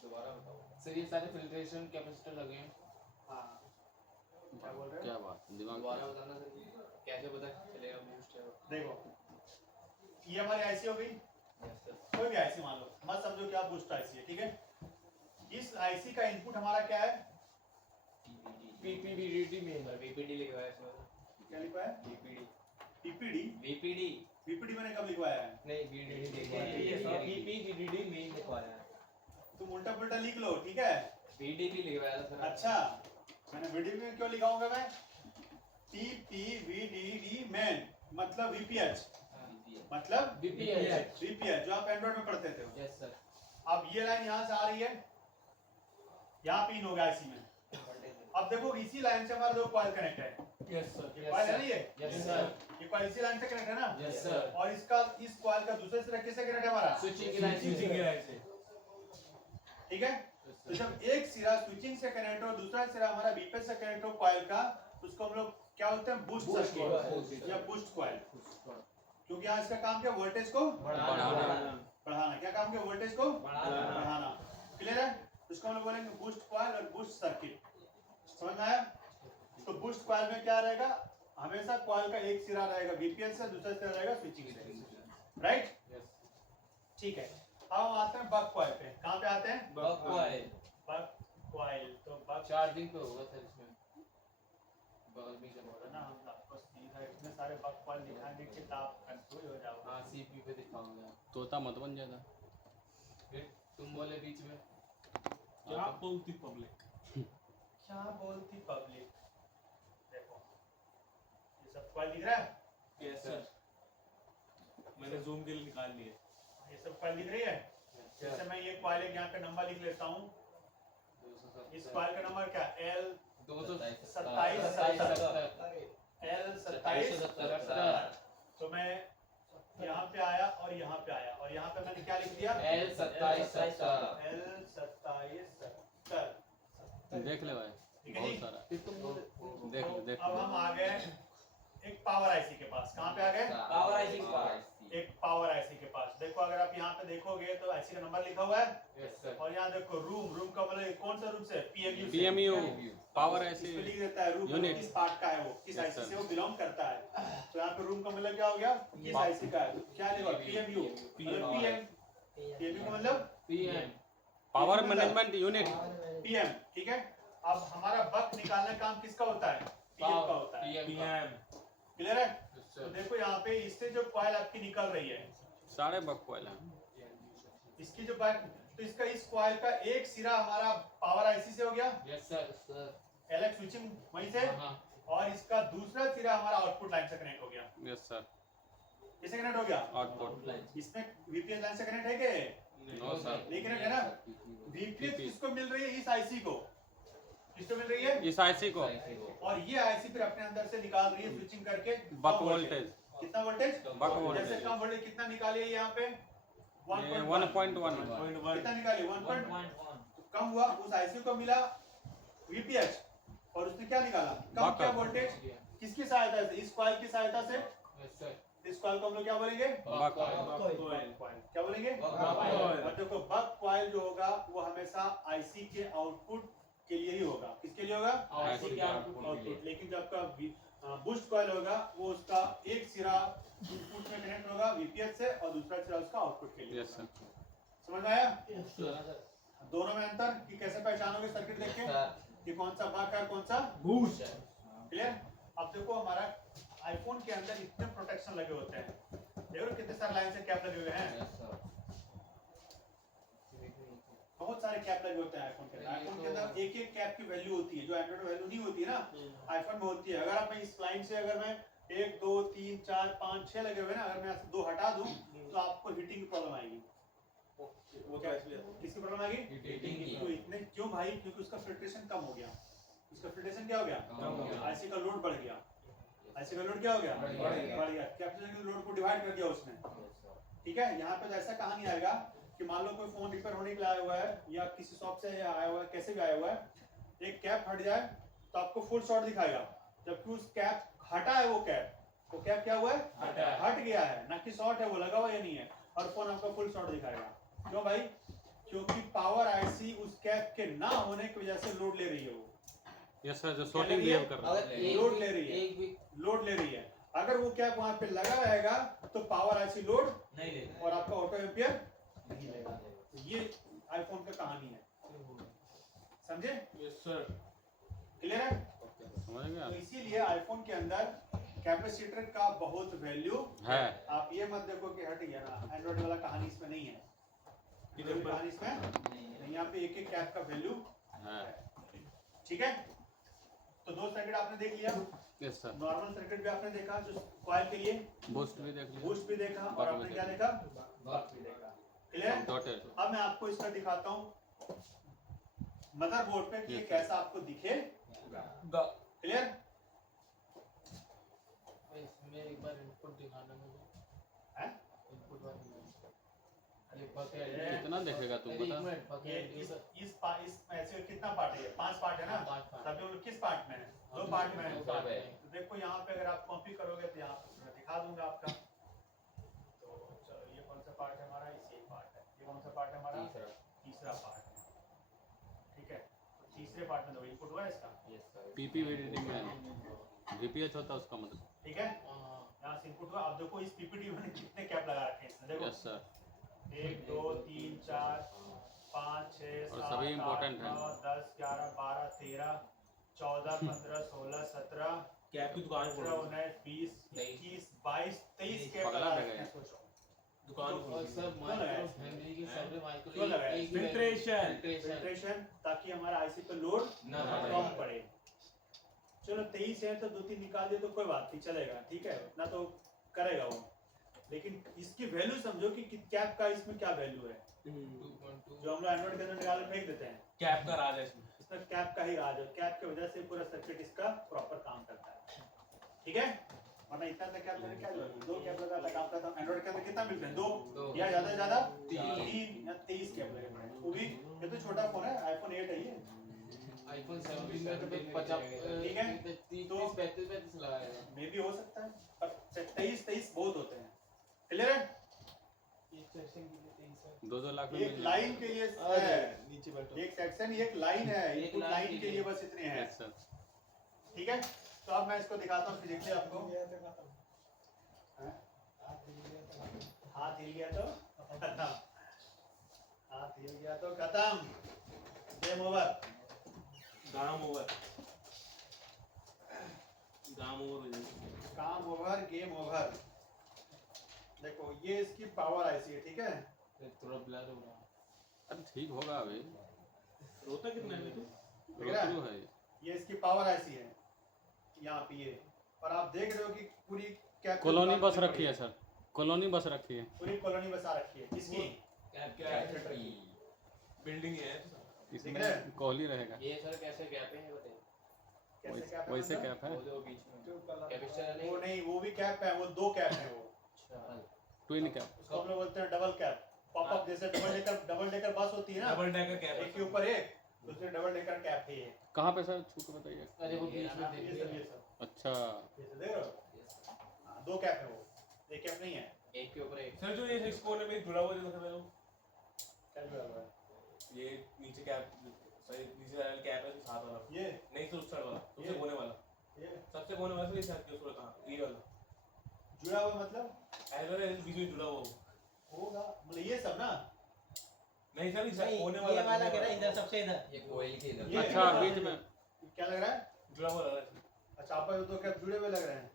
दोबारा बताओ सर। ये सारे फिल्ट्रेशन कैपेसिटर लगे हैं। हाँ, क्या बोल रहे हो? क्या बात, दिमाग दोबारा बताना सर। कैसे पता चलेगा बूस्ट है? देखो, ये हमारी आईसी हो गई, यस सर। कोई भी आईसी मान लो, मत समझो कि आप बूस्ट आईसी है। ठीक है, इस आईसी का इनपुट हमारा क्या है? पीपीडी में है। वीपीडी लिखवाया है इसमें। क्या लिखा है? वीपीडी। पीपीडी। वीपीडी पीपीडी मैंने कब लिखवाया है? नहीं वीडीडी लिखवाया है। पीपीडी मेन लिखवाया है। तुम उल्टा पुल्टा लिख लो, ठीक है? वीडीडी लिखवाया था सर। अच्छा, मैंने वीडियो में क्यों लिखाऊंगा मैं? PPVDD मेन मतलब VPH, मतलब VPH। VPH जो आप एंड्रॉइड में पढ़ते थे। Yes sir. अब ये लाइन यहाँ से आ रही है, यहाँ पिन हो गया इसी में। अब देखो इसी लाइन से हमारा दो कॉइल कनेक्ट है। Yes sir. ये कॉइल है ना, ये यस सर। ये कॉइल इसी लाइन से कनेक्ट है ना। Yes sir. और इसका इस कॉइल का दूसरे सिरा किससे कनेक्ट है हमारा? स्विचिंग की लाइन स्विचिंग की लाइन से। ठीक है, तो जब एक सिरा स्विचिंग से कनेक्ट हो, दूसरा सिरा हमारा VPH से कनेक्ट हो कॉइल का, उसको हम लोग क्या बोलते हैं? बूस्ट सर्किट या बूस्ट कॉइल। क्योंकि यहाँ इसका काम क्या? वोल्टेज को बढ़ाना। क्या काम क्या? वोल्टेज को बढ़ाना। क्लियर है? इसको हम लोग बोलेंगे बूस्ट कॉइल और बूस्ट सर्किट। समझ में आया? तो बूस्ट कॉइल में क्या रहेगा? हमेशा कॉइल का एक सिरा रहेगा VPH से, दूसरा सिरा रहेगा स्विचिंग से। राइट, ठीक है। अब हम आते हैं बक कॉइल पे। कहाँ पे आते हैं? बक कॉइल। बक कॉइल। तो बक चार्जिंग पे होगा सर इसमें। बगल में से बोला ना, हम आपको सीधा इतने सारे बक कॉइल दिखाएंगे कि आप कंफ्यूज हो जाओगे। हाँ सीपी पे दिखाऊंगा। तोता मत बन जाता। फिर तुम बोले बीच में क्या बोलती पब्लिक? क्या बोलती पब्लिक? देखो, ये सब कॉइल दिख रहा है? Yes sir. मैंने जूम के लिए निकाल लिए। ये सब कॉइल दिख रही है? जैसे मैं ये कॉइल एक यहाँ पे नंबर लिख लेता हूँ इस कॉइल का नंबर क्या L 2770 तो मैं यहाँ पे आया और यहाँ पे आया और यहाँ पे मैंने क्या लिख दिया L2770 देख ले भाई, ठीक है जी। बहुत सारा देख ले देख अब हम आ गए एक पावर आईसी के पास। कहाँ पे आ गए? पावर आईसी के पास। एक पावर आईसी के पास। देखो अगर आप यहाँ पे देखोगे तो आईसी का नंबर लिखा हुआ है और यहाँ देखो रूम का मतलब कौन सा रूम से? PMU से। PMU पावर ऐसे इसमें लिख देता है रूम यूनिट किस पार्ट का है, वो किस Yes, आईसी sir. से वो बिलोंग करता है। तो यहाँ पे रूम का मतलब क्या हो गया? किस आईसी का है? क्या लिखा? PMU मतलब PMU का मतलब PM power management unit. PM, ठीक है। अब हमारा बक निकालने का काम किसका होता है? PM का होता है। PM क्लियर है? तो देखो यहाँ पे इससे जो कॉइल आपकी निकल रही है, सारे बक कॉइल हैं। इसकी जो बैक तो इसका इस कॉइल का एक सिरा हमारा पावर आईसी से हो गया, यस सर LX स्विचिंग वहीं से, हाँ और इसका दूसरा सिरा हमारा आउटपुट लाइन से कनेक्ट हो गया। Yes sir. किससे कनेक्ट हो गया? आउटपुट इसमें VPS लाइन से कनेक्ट है क्या? No sir. नहीं कनेक्ट है ना। VPS किसको मिल रही है? इस आईसी को। किसको मिल रही है? इस आईसी को और ये आईसी फिर अपने अंदर से निकाल रही है स्विचिंग करके बक वोल्टेज। कितना वोल्टेज? बक वोल्टेज जैसे कम वोल्टेज कितना निकालिए यहाँ पे 1.1 कितना निकालिए 1.1 कम हुआ। उस आईसी को मिला VPH और उसने क्या निकाला? कम बक क्या वोल्टेज? किसकी सहायता से? इस कॉइल की सहायता से। यस सर इस कॉइल को हम लोग क्या बोलेंगे? बक क्या बोलेंगे? और देखो बक कॉइल जो होगा वो हमेशा आईसी के आउटपुट के लिए ही होगा। किसके लिए होगा? आईसी के आउटपुट। लेकिन जब का बूस्ट कॉइल होगा वो उसका एक सिरा इनपुट में कनेक्ट होगा VPH से और दूसरा सिरा उसका आउटपुट के लिए। Yes sir. समझ में आया? दोनों में अंतर कि कैसे पहचानोगे सर्किट देख के कि कौन सा बक है कौन सा बूस्ट। क्लियर? अब देखो हमारा आईफोन के अंदर इतने प्रोटेक्शन लगे होते हैं। देखो कितने सारे लाइन से कैप लगे हुए हैं। बहुत सारे कैप लगे होते हैं आईफोन के अंदर। आईफोन के अंदर एक एक कैप की वैल्यू होती है जो एंड्रॉइड में वैल्यू नहीं होती है ना, आईफोन में होती है। अगर आप इस लाइन से अगर मैं 1 2 3 4 5 6 लगे हुए ना, अगर मैं 2 हटा दूं तो आपको हीटिंग की प्रॉब्लम आएगी। वो क्या किसकी प्रॉब्लम आएगी? हीटिंग की। तो इतने क्यों भाई? क्योंकि उसका फिल्ट्रेशन कम हो गया। उसका फिल्ट्रेशन क्या हो गया? आईसी का लोड बढ़ गया। आईसी का लोड क्या हो गया? बढ़ गया। कैपेसिटर के लोड को डिवाइड कर दिया उसने। ठीक है। यहाँ पे ऐसा कहानी आएगा कि मान लो कोई फोन रिपेयर होने के लिए आया हुआ है या किसी शॉप से आया हुआ है, कैसे भी आया हुआ है, एक कैप हट जाए तो आपको फुल शॉट दिखाएगा, जबकि उस कैप हटा है वो कैप क्या हुआ है? हट गया है, ना कि शॉर्ट है वो लगा हुआ या नहीं है, और फोन आपका फुल शॉट दिखाएगा। क्यों भाई? क्योंकि पावर आईसी उस कैप के ना होने की वजह से लोड ले रही है वो। Yes sir. जो शॉर्टिंग बिहेव कर रहा है, लोड ले रही है, लोड ले रही है। अगर वो कैप वहां पे लगा रहेगा तो पावर आईसी लोड नहीं लेगा और आपका ऑटो एम्पियर नहीं लेगा। ये आईफोन का कहानी है। समझे? Yes sir. क्लियर है? समझ गया? तो इसीलिए आईफोन के अंदर कैपेसिटर का बहुत वैल्यू है। आप ये मत देखो कि हट गया ना, एंड्रॉइड वाला कहानी इसमें नहीं है। एंड्रॉइड कहानी इसमें नहीं, यहाँ पे एक एक कैप का वैल्यू है। ठीक है। तो दो सर्किट आपने देख लिया। Yes sir. नॉर्मल सर्किट भी आपने देखा जो कॉइल के लिए, बूस्ट भी देख लिया, बूस्ट भी देखा, और आपने क्या देखा? बक भी देखा। क्लियर? डॉटेड। अब मैं आपको इसका दिखाता हूँ मदरबोर्ड पे कि ये कैसा आपको दिखेगा। क्लियर? इसमें एक बार इनपुट दिखाना मुझे। हैं? इनपुट वाला ये बकेट कितना देखेगा तुम बता? ये इस ऐसे कितना पार्ट है? 5 पार्ट है ना। तभी हम लोग किस पार्ट में है? 2 पार्ट में है। तो देखो यहाँ पे अगर आप कॉपी करोगे तो यहाँ मैं दिखा दूंगा आपका। तो चलो ये कौन सा पार्ट है हमारा? ये पार्ट है। ये कौन सा पार्ट है हमारा? तीसरा पार्ट है। ठीक है। तो तीसरे पार्ट में दो इनपुट हुआ है इसका। पीपीवीडी में VPH होता है उसका मतलब। ठीक है। यहाँ से इनपुट हुआ। अब देखो इस पीपीटी में कितने कैप लगा रखे हैं इसमें। देखो यस सर। 1 2 3 4 5 6 और 7 सभी 8 important हैं। 9 10 11 12 13 14 15 16 17 कैप की दुकान 18 खोलो। 19 20 21 22 23 कैप पगला लगा लगा रखे हैं। है। सोचो दुकान और खोलो। सब माइक्रो हेनरी के सारे माइक्रो क्यों लगाया? फिल्ट्रेशन। फिल्ट्रेशन, ताकि हमारा आईसी पे लोड ना पड़े। कम पड़े। चलो 23 है तो 2-3 निकाल दे तो कोई बात नहीं, चलेगा। ठीक है, इतना तो करेगा वो। लेकिन इसकी वैल्यू समझो कि कैप का इसमें क्या वैल्यू है 2.2 जो हम लोग एंड्रॉइड के अंदर निकाल के फेंक देते हैं। कैप का राज है इसमें। इसमें कैप का ही राज है, कैप की वजह से पूरा सर्किट इसका प्रॉपर काम करता है। ठीक है, वरना इतना सा कैप क्या जरूरत, दो कैप लगा था काम करता। एंड्रॉइड के अंदर कितना मिलते हैं, दो या ज्यादा से ज्यादा 3 या 23 कैप लगे पड़े हैं। वो भी ये तो छोटा फोन है, आईफोन 8 है ये। आईफोन 17 में तो 50 ठीक है, 30 35 लगाएगा। मे भी हो सकता है, पर 23 बहुत होते हैं। क्लियर है, एक सेक्शन के लिए 23 है। 2-2 लाख में एक मिल लाइन के लिए है, नीचे बैठो। एक सेक्शन एक लाइन है, एक इनपुट लाइन के लिए बस इतने हैं। Yes, sir. ठीक है, तो अब मैं इसको दिखाता हूँ फिजिकली आपको। हाँ? हाथ हिल गया तो खत्म, हाथ हिल गया तो खत्म, गेम ओवर। गाम ओवर, गाम ओवर हो जाएगा। काम ओवर, गेम ओवर। देखो ये इसकी पावर आईसी है, ठीक है। थोड़ा ब्लर हो रहा अरे ठीक होगा अभी, रोता कितना है तू? रोतरू है ये। ये इसकी पावर आईसी है यहाँ पे ये, और आप देख रहे हो कि पूरी कैप कॉलोनी बस रखी है सर, कॉलोनी बस रखी है। पूरी कॉलोनी बसा रखी है इसकी। बिल्डिंग है इसमें कोहली रहेगा, ये सर कैसे गैप है बताइए। कैसे कैप है वैसे मतलब? कैप है। वो जो बीच में कैपेसिटर वो नहीं, वो भी कैप है, वो दो कैप है वो। अच्छा ट्विन कैप। उसको हम लोग बोलते हैं डबल कैप। पॉपअप जैसे डबल डेकर बस होती है ना, डबल डेकर कैप एक के ऊपर एक, दूसरे डबल डेकर कैप है ये। कहाँ पे सर, छू के बताइए। अरे वो बीच में ये सब, ये सब अच्छा, ये सब देख रहे हो? हाँ, दो कैप है वो, एक कैप नहीं है। एक के ऊपर एक। सर जो ये इस कोने में जुड़ा हुआ है देखो मेरे क्या जुड़ा हुआ है? ये नीचे कैप, सही नीचे वाला कैप है साथ वाला, ये नहीं तो उस साइड वाला, सबसे ये? कोने वाला, ये सबसे कोने वाला से साथ के उसको कहां ये वाला जुड़ा हुआ मतलब ऐसा बीच में जुड़ा हुआ होगा, मतलब ये सब ना। नहीं सर इस नहीं, कोने ये वाला कह रहा है इधर सबसे इधर। ये कोयल के इधर। ये अच्छा बीच में क्या लग रहा है? जुड़ा हुआ लग रहा है। अच्छा आपस में दो कैप जुड़े हुए लग रहे हैं।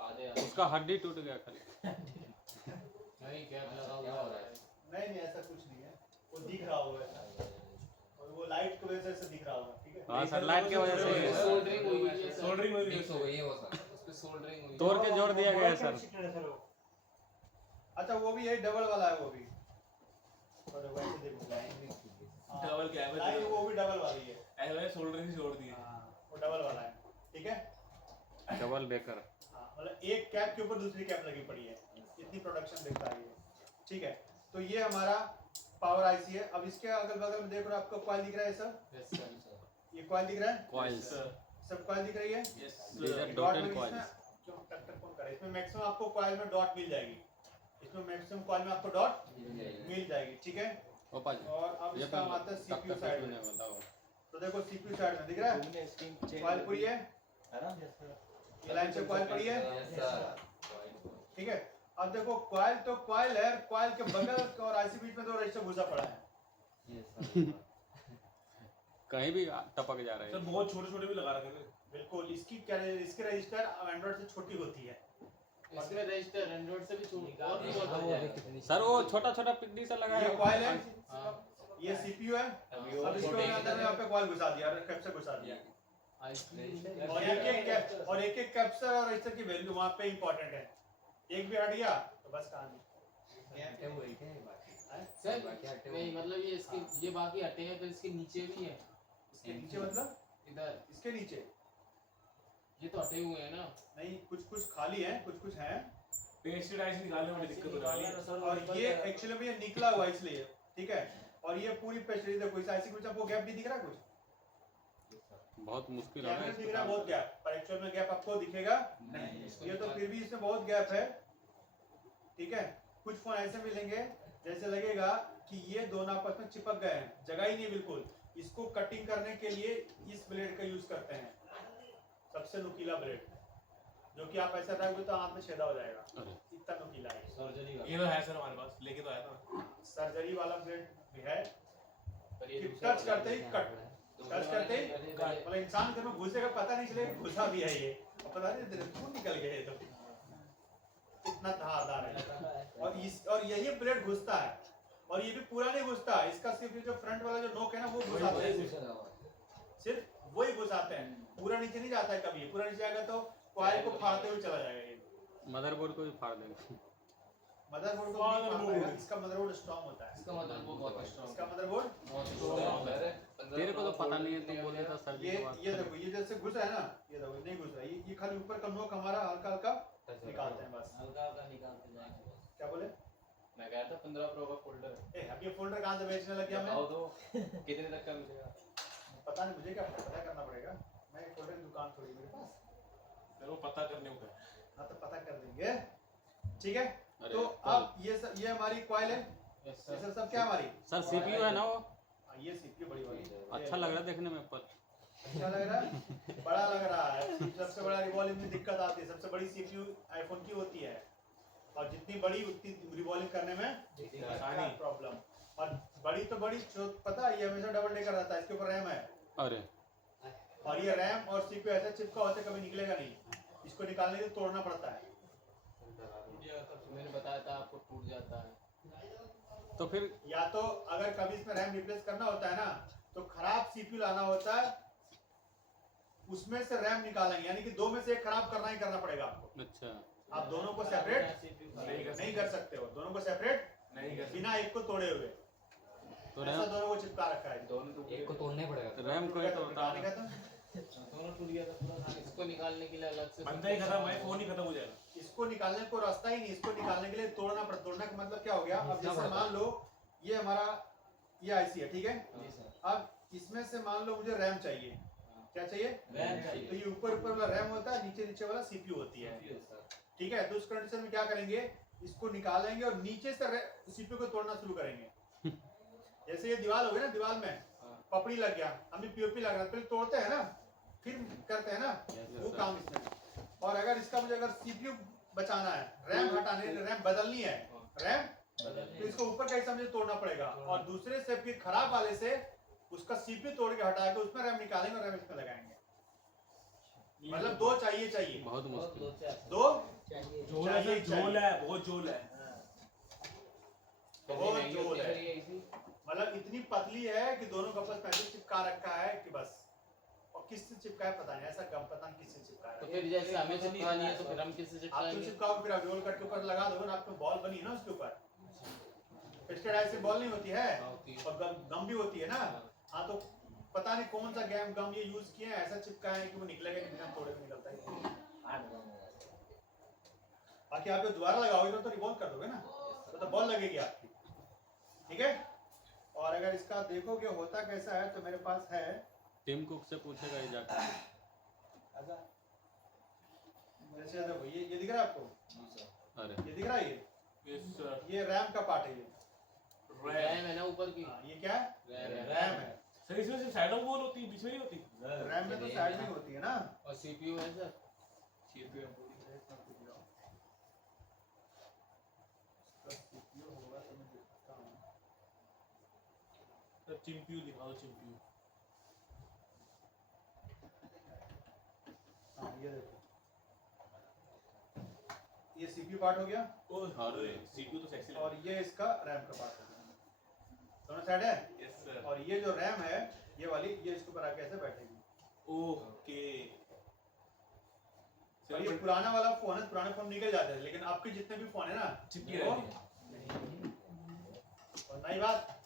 आधे उसका हड्डी टूट गया खाली। नहीं कैप लगा हुआ हो रहा है। नहीं नहीं ऐसा कुछ नहीं है, वो दिख रहा होगा ऐसा, और वो लाइट की वजह से ऐसा दिख रहा होगा। ठीक है, हाँ सर, लाइट की वजह से ही है। सोल्डरिंग हुई है सर। सोल्डरिंग हुई है मिक्स हो गई है वो सर। उस पे सोल्डरिंग हुई है। तोड़ के जोड़ दिया गया है सर। अच्छा वो भी यही डबल वाला है, वो भी और वैसे देखो हाँ, डबल कैप है। लाइन वो भी डबल वाली है। ऐसा सोल्डरिंग से जोड़ दी है। हाँ, वो डबल वाला है। ठीक है, डबल बेकर। हाँ, मतलब एक कैप के ऊपर दूसरी कैप लगी पड़ी है, इतनी प्रोडक्शन देखता है ये। ठीक है, तो ये हमारा पावर आईसी है। अब इसके अगल बगल में देख रहे हो, आपको कॉइल दिख रहा है सर, यस सर। ये कॉइल दिख रहा है, कॉइल्स, सब कॉइल दिख रही है। Yes These are dot dotted में coils. इसमें क्यों टक्कर कौन करे, इसमें मैक्सिमम आपको कॉइल में डॉट मिल जाएगी, इसमें मैक्सिमम कॉइल में आपको डॉट मिल जाएगी। ठीक है, ओपा जी और अब ये इसका तो आता है तब सीपीयू तक साइड कुछ में। नहीं बताओ। तो देखो सीपीयू साइड में दिख रहा है कॉइल पूरी है, ये लाइन से कॉइल पड़ी है। Yes sir. ठीक है, अब देखो कॉइल तो कॉइल है, कॉइल के बगल और आईसी बीच में दो रजिस्टर घुसा पड़ा है। कहीं भी टपक जा रहे सर हैं। बहुत छोटे छोटे भी लगा रखे हैं। बिल्कुल, इसकी क्या इसके रजिस्टर एंड्रॉइड से छोटी होती है। इसमें रजिस्टर एंड्रॉइड से भी छोटा और भी बहुत हो जाएगा। सर वो छोटा छोटा पिड्डी सा लगा ये है। कॉइल है, हां ये सीपीयू है। अब इसको मैंने अंदर में यहाँ पे कॉइल घुसा दिया, कैप्चर घुसा दिया, और एक एक कैप्चर और रजिस्टर की वैल्यू वहाँ पे इंपॉर्टेंट है। एक भी हट गया तो बस कहानी। सर नहीं मतलब ये इसके ये बाकी हटे हैं तो इसके नीचे भी है। इसके नीचे मतलब इधर इसके नीचे ये तो हटे हुए हैं ना। नहीं, कुछ कुछ खाली है, कुछ कुछ है, पेस्ट डाइस निकालने में दिक्कत हो रही है। और ये एक्चुअली में ये निकला हुआ है इसलिए। ठीक है, और ये पूरी पेस्ट्री देखो, इस आईसी कुछ आपको गैप भी दिख रहा है, कुछ बहुत मुश्किल हो कैमरे रहा में दिख रहा है बहुत गैप, पर एक्चुअल में गैप आपको दिखेगा नहीं। ये तो फिर भी इसमें बहुत गैप है। ठीक है, कुछ फोन ऐसे मिलेंगे जैसे लगेगा कि ये दोनों आपस में चिपक गए हैं, जगह ही नहीं बिल्कुल। इसको कटिंग करने के लिए इस ब्लेड का यूज करते हैं, सबसे नुकीला ब्लेड, जो कि आप ऐसा रखोगे तो हाथ में छेदा हो जाएगा, अरे। इतना नुकीला है। ये तो है सर हमारे पास, लेके तो आया था। सर्जरी वाला ब्लेड भी है, पर ये कि दूसरा टच करते ही कट, टच करते ही मतलब इंसान के में घुसेगा पता नहीं चलेगा घुसा भी है ये, और पता नहीं खून निकल गया ये, तो इतना धारदार है। और यही ब्लेड घुसता है, और ये भी पूरा नहीं घुसता, इसका सिर्फ जो फ्रंट वाला जो नोक है ना वो घुसाते हैं, सिर्फ वही घुसाते हैं, पूरा नीचे नहीं जाता है कभी। पूरा नीचे आएगा तो कॉइल को फाड़ते हुए चला जाएगा ये। मदरबोर्ड को भी फाड़ देंगे। मदरबोर्ड को Fatherboard. नहीं पाएगा, इसका मदरबोर्ड स्ट्रांग होता है, इसका मतलब वो बहुत स्ट्रॉन्ग इसका मदरबोर्ड बहुत स्ट्रॉन्ग है। तेरे को तो पता नहीं है, तू बोले था सर्दी ये के बाद ये देखो, ये जैसे घुस रहा है ना, ये देखो नहीं घुस रहा, ये खाली ऊपर का नोक हमारा हल्का हल्का निकालते हैं बस। हल्का हल्का निकालते जाएंगे बस। क्या बोले? मैं कह रहा था 15 प्रो का फोल्डर ए अब ये फोल्डर कहाँ से बेचने लग गया मैं? बताओ तो कितने तक का मिलेगा? पता नहीं, मुझे क्या पता करना पड़ेगा, मैं एक फोल्डर की दुकान थोड़ी मेरे पास। तेरे को पता करने को है। हाँ तो पता कर देंगे, ठीक है। अरे, तो अब ये हमारी कॉइल है, यस ये सर। सब क्या हमारी? सर सीपीयू है ना वो, हाँ, ये सीपीयू बड़ी वाली अच्छा लग रहा है देखने में पर। अच्छा लग रहा है, बड़ा लग रहा है। सबसे बड़ा रिवॉल्विंग में दिक्कत आती है, सबसे बड़ी सीपीयू आईफोन की होती है, और जितनी बड़ी उतनी रिवॉल्विंग करने में आसानी। प्रॉब्लम। और बड़ी तो बड़ी पता है, ये हमेशा डबल डेकर रहता है, इसके ऊपर रैम है, अरे और ये रैम और सीपीयू ऐसे चिपका होता है कभी निकलेगा नहीं, इसको निकालने के लिए तोड़ना पड़ता है। मैंने बताया था आपको टूट जाता है। तो फिर या तो अगर कभी इसमें रैम रिप्लेस करना होता है ना, तो खराब सीपीयू लाना होता है, उसमें से रैम निकालेंगे, यानी कि दो में से एक खराब करना ही करना पड़ेगा आपको। अच्छा आप दोनों को सेपरेट नहीं कर सकते हो, दोनों को सेपरेट नहीं कर बिना एक को तोड़े हुए, तो ऐसा दोनों को चिपका रखा है। दोनों टूट एक को तोड़ना ही पड़ेगा। रैम को ही तो उतार। निकालने का था, दोनों टूट गया था पूरा। इसको निकालने के लिए अलग से बंदा ही खत्म है, फोन ही खत्म हो जाएगा। इसको निकालने को रास्ता ही नहीं, इसको निकालने के लिए तोड़ना पड़ता। तोड़ने का मतलब क्या हो गया? अब जैसे मान लो ये हमारा ये आईसी है, ठीक है। जी सर। अब इसमें से मान लो मुझे रैम चाहिए, क्या चाहिए? रैम चाहिए। तो ये ऊपर ऊपर वाला रैम होता है, नीचे नीचे वाला सीपीयू होती है, ठीक है। तो उस कंडीशन में क्या करेंगे, इसको निकालेंगे और नीचे से सीपीयू को तोड़ना शुरू करेंगे। जैसे ये दीवार हो गई ना, दीवार में पपड़ी लग गया, हमें पीओपी लग रहा है, पहले तोड़ते हैं ना, फिर करते हैं ना, वो काम इसमें। और अगर इसका मुझे अगर सीपीयू बचाना है, रैम हटाने, रैम बदलनी है, रैम, तो इसको ऊपर का हिस्सा मुझे तोड़ना पड़ेगा, और दूसरे से फिर खराब वाले से उसका सीपीयू तोड़ के हटा के उसमें रैम निकालेंगे और रैम इसमें लगाएंगे। मतलब दो चाहिए चाहिए, बहुत मुश्किल। दो झोल है सर, झोल है, बहुत झोल है। बहुत जोर है, ये इसी मतलब इतनी पतली है कि दोनों का आपस में ऐसे चिपका रखा है कि बस, और किससे चिपका है पता नहीं, ऐसा गम पता नहीं किससे चिपका तो है। फिर जैसे हमें चिपकानी है तो फिर हम किससे आप तो चिपकाएंगे? चिपकाओ, फिर आप रोल कट के ऊपर लगा दो ना, आपको बॉल बनी है ना उसके ऊपर, पेस्टेड ऐसे बॉल नहीं होती है, और गम भी होती है ना। हाँ तो पता नहीं कौन सा गम ये यूज किए हैं, ऐसा चिपका है कि वो निकलेगा नहीं, बिना तोड़े निकलता है। बाकी आप दोबारा लगाओगे तो रिवॉल्व कर दोगे ना, तो बॉल लगेगी आपकी, ठीक है। और अगर इसका देखोगे होता कैसा है, तो मेरे पास है, टिम कुक से पूछेगा ये जाकर। ऐसा जैसे देखो, ये दिख रहा है आपको, अरे ये दिख रहा है, यस सर। ये रैम का पार्ट है, ये रैम है ना ऊपर की? हाँ, ये क्या है? रैम है। सर इसमें सिर्फ साइड ऑफ बॉल होती है, बीच में नहीं होती। रैम में तो साइड में होती है ना। और सीपीयू है सर? सर चिंपियू दिखाओ, चिंपियू। हाँ ये देखो, ये सीपीयू पार्ट हो गया, अरे सीपीयू तो सेक्सी और ये इसका रैम का पार्ट हो गया, दोनों साइड है। Yes sir. और ये जो रैम है, ये वाली, ये इसके ऊपर आके ऐसे बैठेगी। ओके और ये पुराना वाला फोन है, पुराने फोन निकल जाते हैं, लेकिन आपके जितने भी फोन है ना, चिपकी वो रहती है। और नई बात,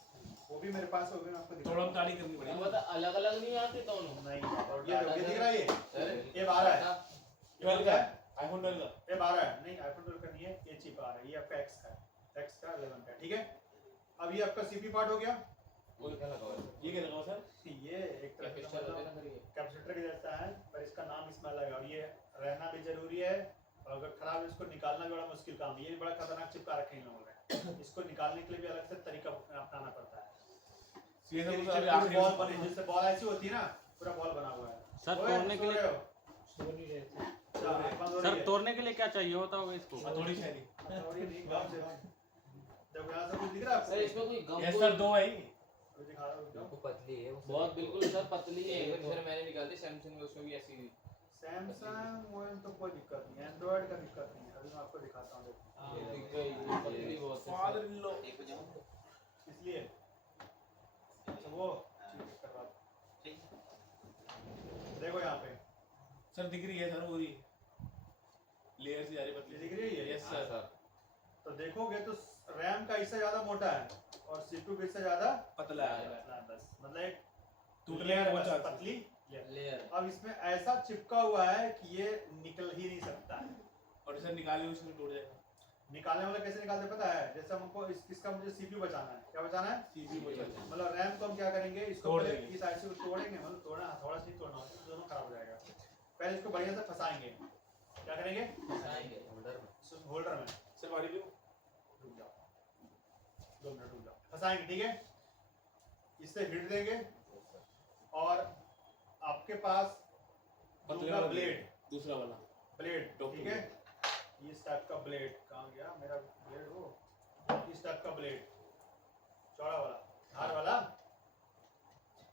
वो भी मेरे पास हो गए, मैं आपको दिखाता थोड़ा हूँ। ताली करनी तो पड़ेगी। मतलब अलग अलग नहीं आते दोनों? नहीं, ये दिख रहा है, सर ये 12 है, ये दिख रहा है, आईफोन 12 का। ये 12 है, नहीं आईफोन 12 का नहीं है, ये चिप आ रहा है, ये आपका एक्स का है, एक्स का 11 का, ठीक है। अब ये आपका सीपीयू पार्ट हो गया, ये क्या लगा सर? ये एक तरह कैपेसिटर होते हैं ना सर ये? कैपेसिटर के जैसा है, पर इसका नाम इसमें अलग है, और ये रहना भी जरूरी है, और अगर खराब है इसको निकालना भी बड़ा मुश्किल काम है। ये भी बड़ा खतरनाक चिपका रखे हैं लोगों ने, इसको निकालने के लिए भी अलग से तरीका अपनाना पड़ता है। सीधे ये तो नीचे अभी पूरी आखिरी बॉल बनी, जिससे बॉल ऐसी होती है ना, पूरा बॉल बना हुआ है। सर ओए, तोड़ने के सो लिए, रहे हो? सोनी रहती। अच्छा, बंद हो रही सर है। तोड़ने के लिए क्या चाहिए होता होगा इसको? थोड़ी शायरी। थोड़ी नहीं, गाँव से देखो, यहाँ से कुछ दिख रहा है सर आपको? इसमें कोई गम यस सर, दो है ही। मैं दिखा रहा हूँ, रुक जाओ। वो पतली है वो। बहुत बिल्कुल सर पतली है। एक बार सर मैंने निकाल दी सैमसंग में, उसमें भी ऐसी हुई। सैमसंग मोबाइल तो कोई दिक्कत नहीं है, एंड्रॉइड का दिक्कत नहीं है। अभी मैं आपको दिखाता हूँ, देखो। ये दिख गई, ये पतली बहुत है फादर सर। In law. इसलिए अच्छा, वो चीज़ कर रहा था। देखो यहाँ पे सर दिख रही है सर, वो रही लेयर से जा रही ये पतली। दिख रही है? Yes sir. तो देखोगे तो रैम का इससे ज्यादा मोटा है और सीपीयू इससे ज्यादा पतला है पतला है। बस मतलब एक टूटने लेयर का है, बहुत बस चांस है। पतली layer। लेयर अब इसमें ऐसा चिपका हुआ है कि ये निकल ही नहीं सकता है। और इसे निकाले उसमें टूट जाएगा। निकालने वाला कैसे निकालते पता है? जैसे हमको इसका मुझे सीपीयू बचाना है, क्या बचाना है? सीपीयू को चाहिए। मतलब रैम को हम क्या करेंगे, इसको तोड़ पहले देंगे। इस आईसी को तोड़ेंगे, मतलब तोड़ना थोड़ा सा ही तोड़ना होता है, दोनों खराब हो जाएगा। पहले इसको बढ़िया से फंसाएंगे। क्या करेंगे? आएंगे इस होल्डर में सर मारी भी रुक जाओ, 2 मिनट रुक जाओ, फंसाएंगे, ठीक है। इससे हिट देंगे और आपके पास पतले दूसरा वाला ब्लेड, दूसरा वाला ब्लेड, टॉप ठीक है। इस टाइप का ब्लेड, कहाँ गया मेरा ब्लेड? वो इस टाइप का ब्लेड, चौड़ा वाला, धार वाला,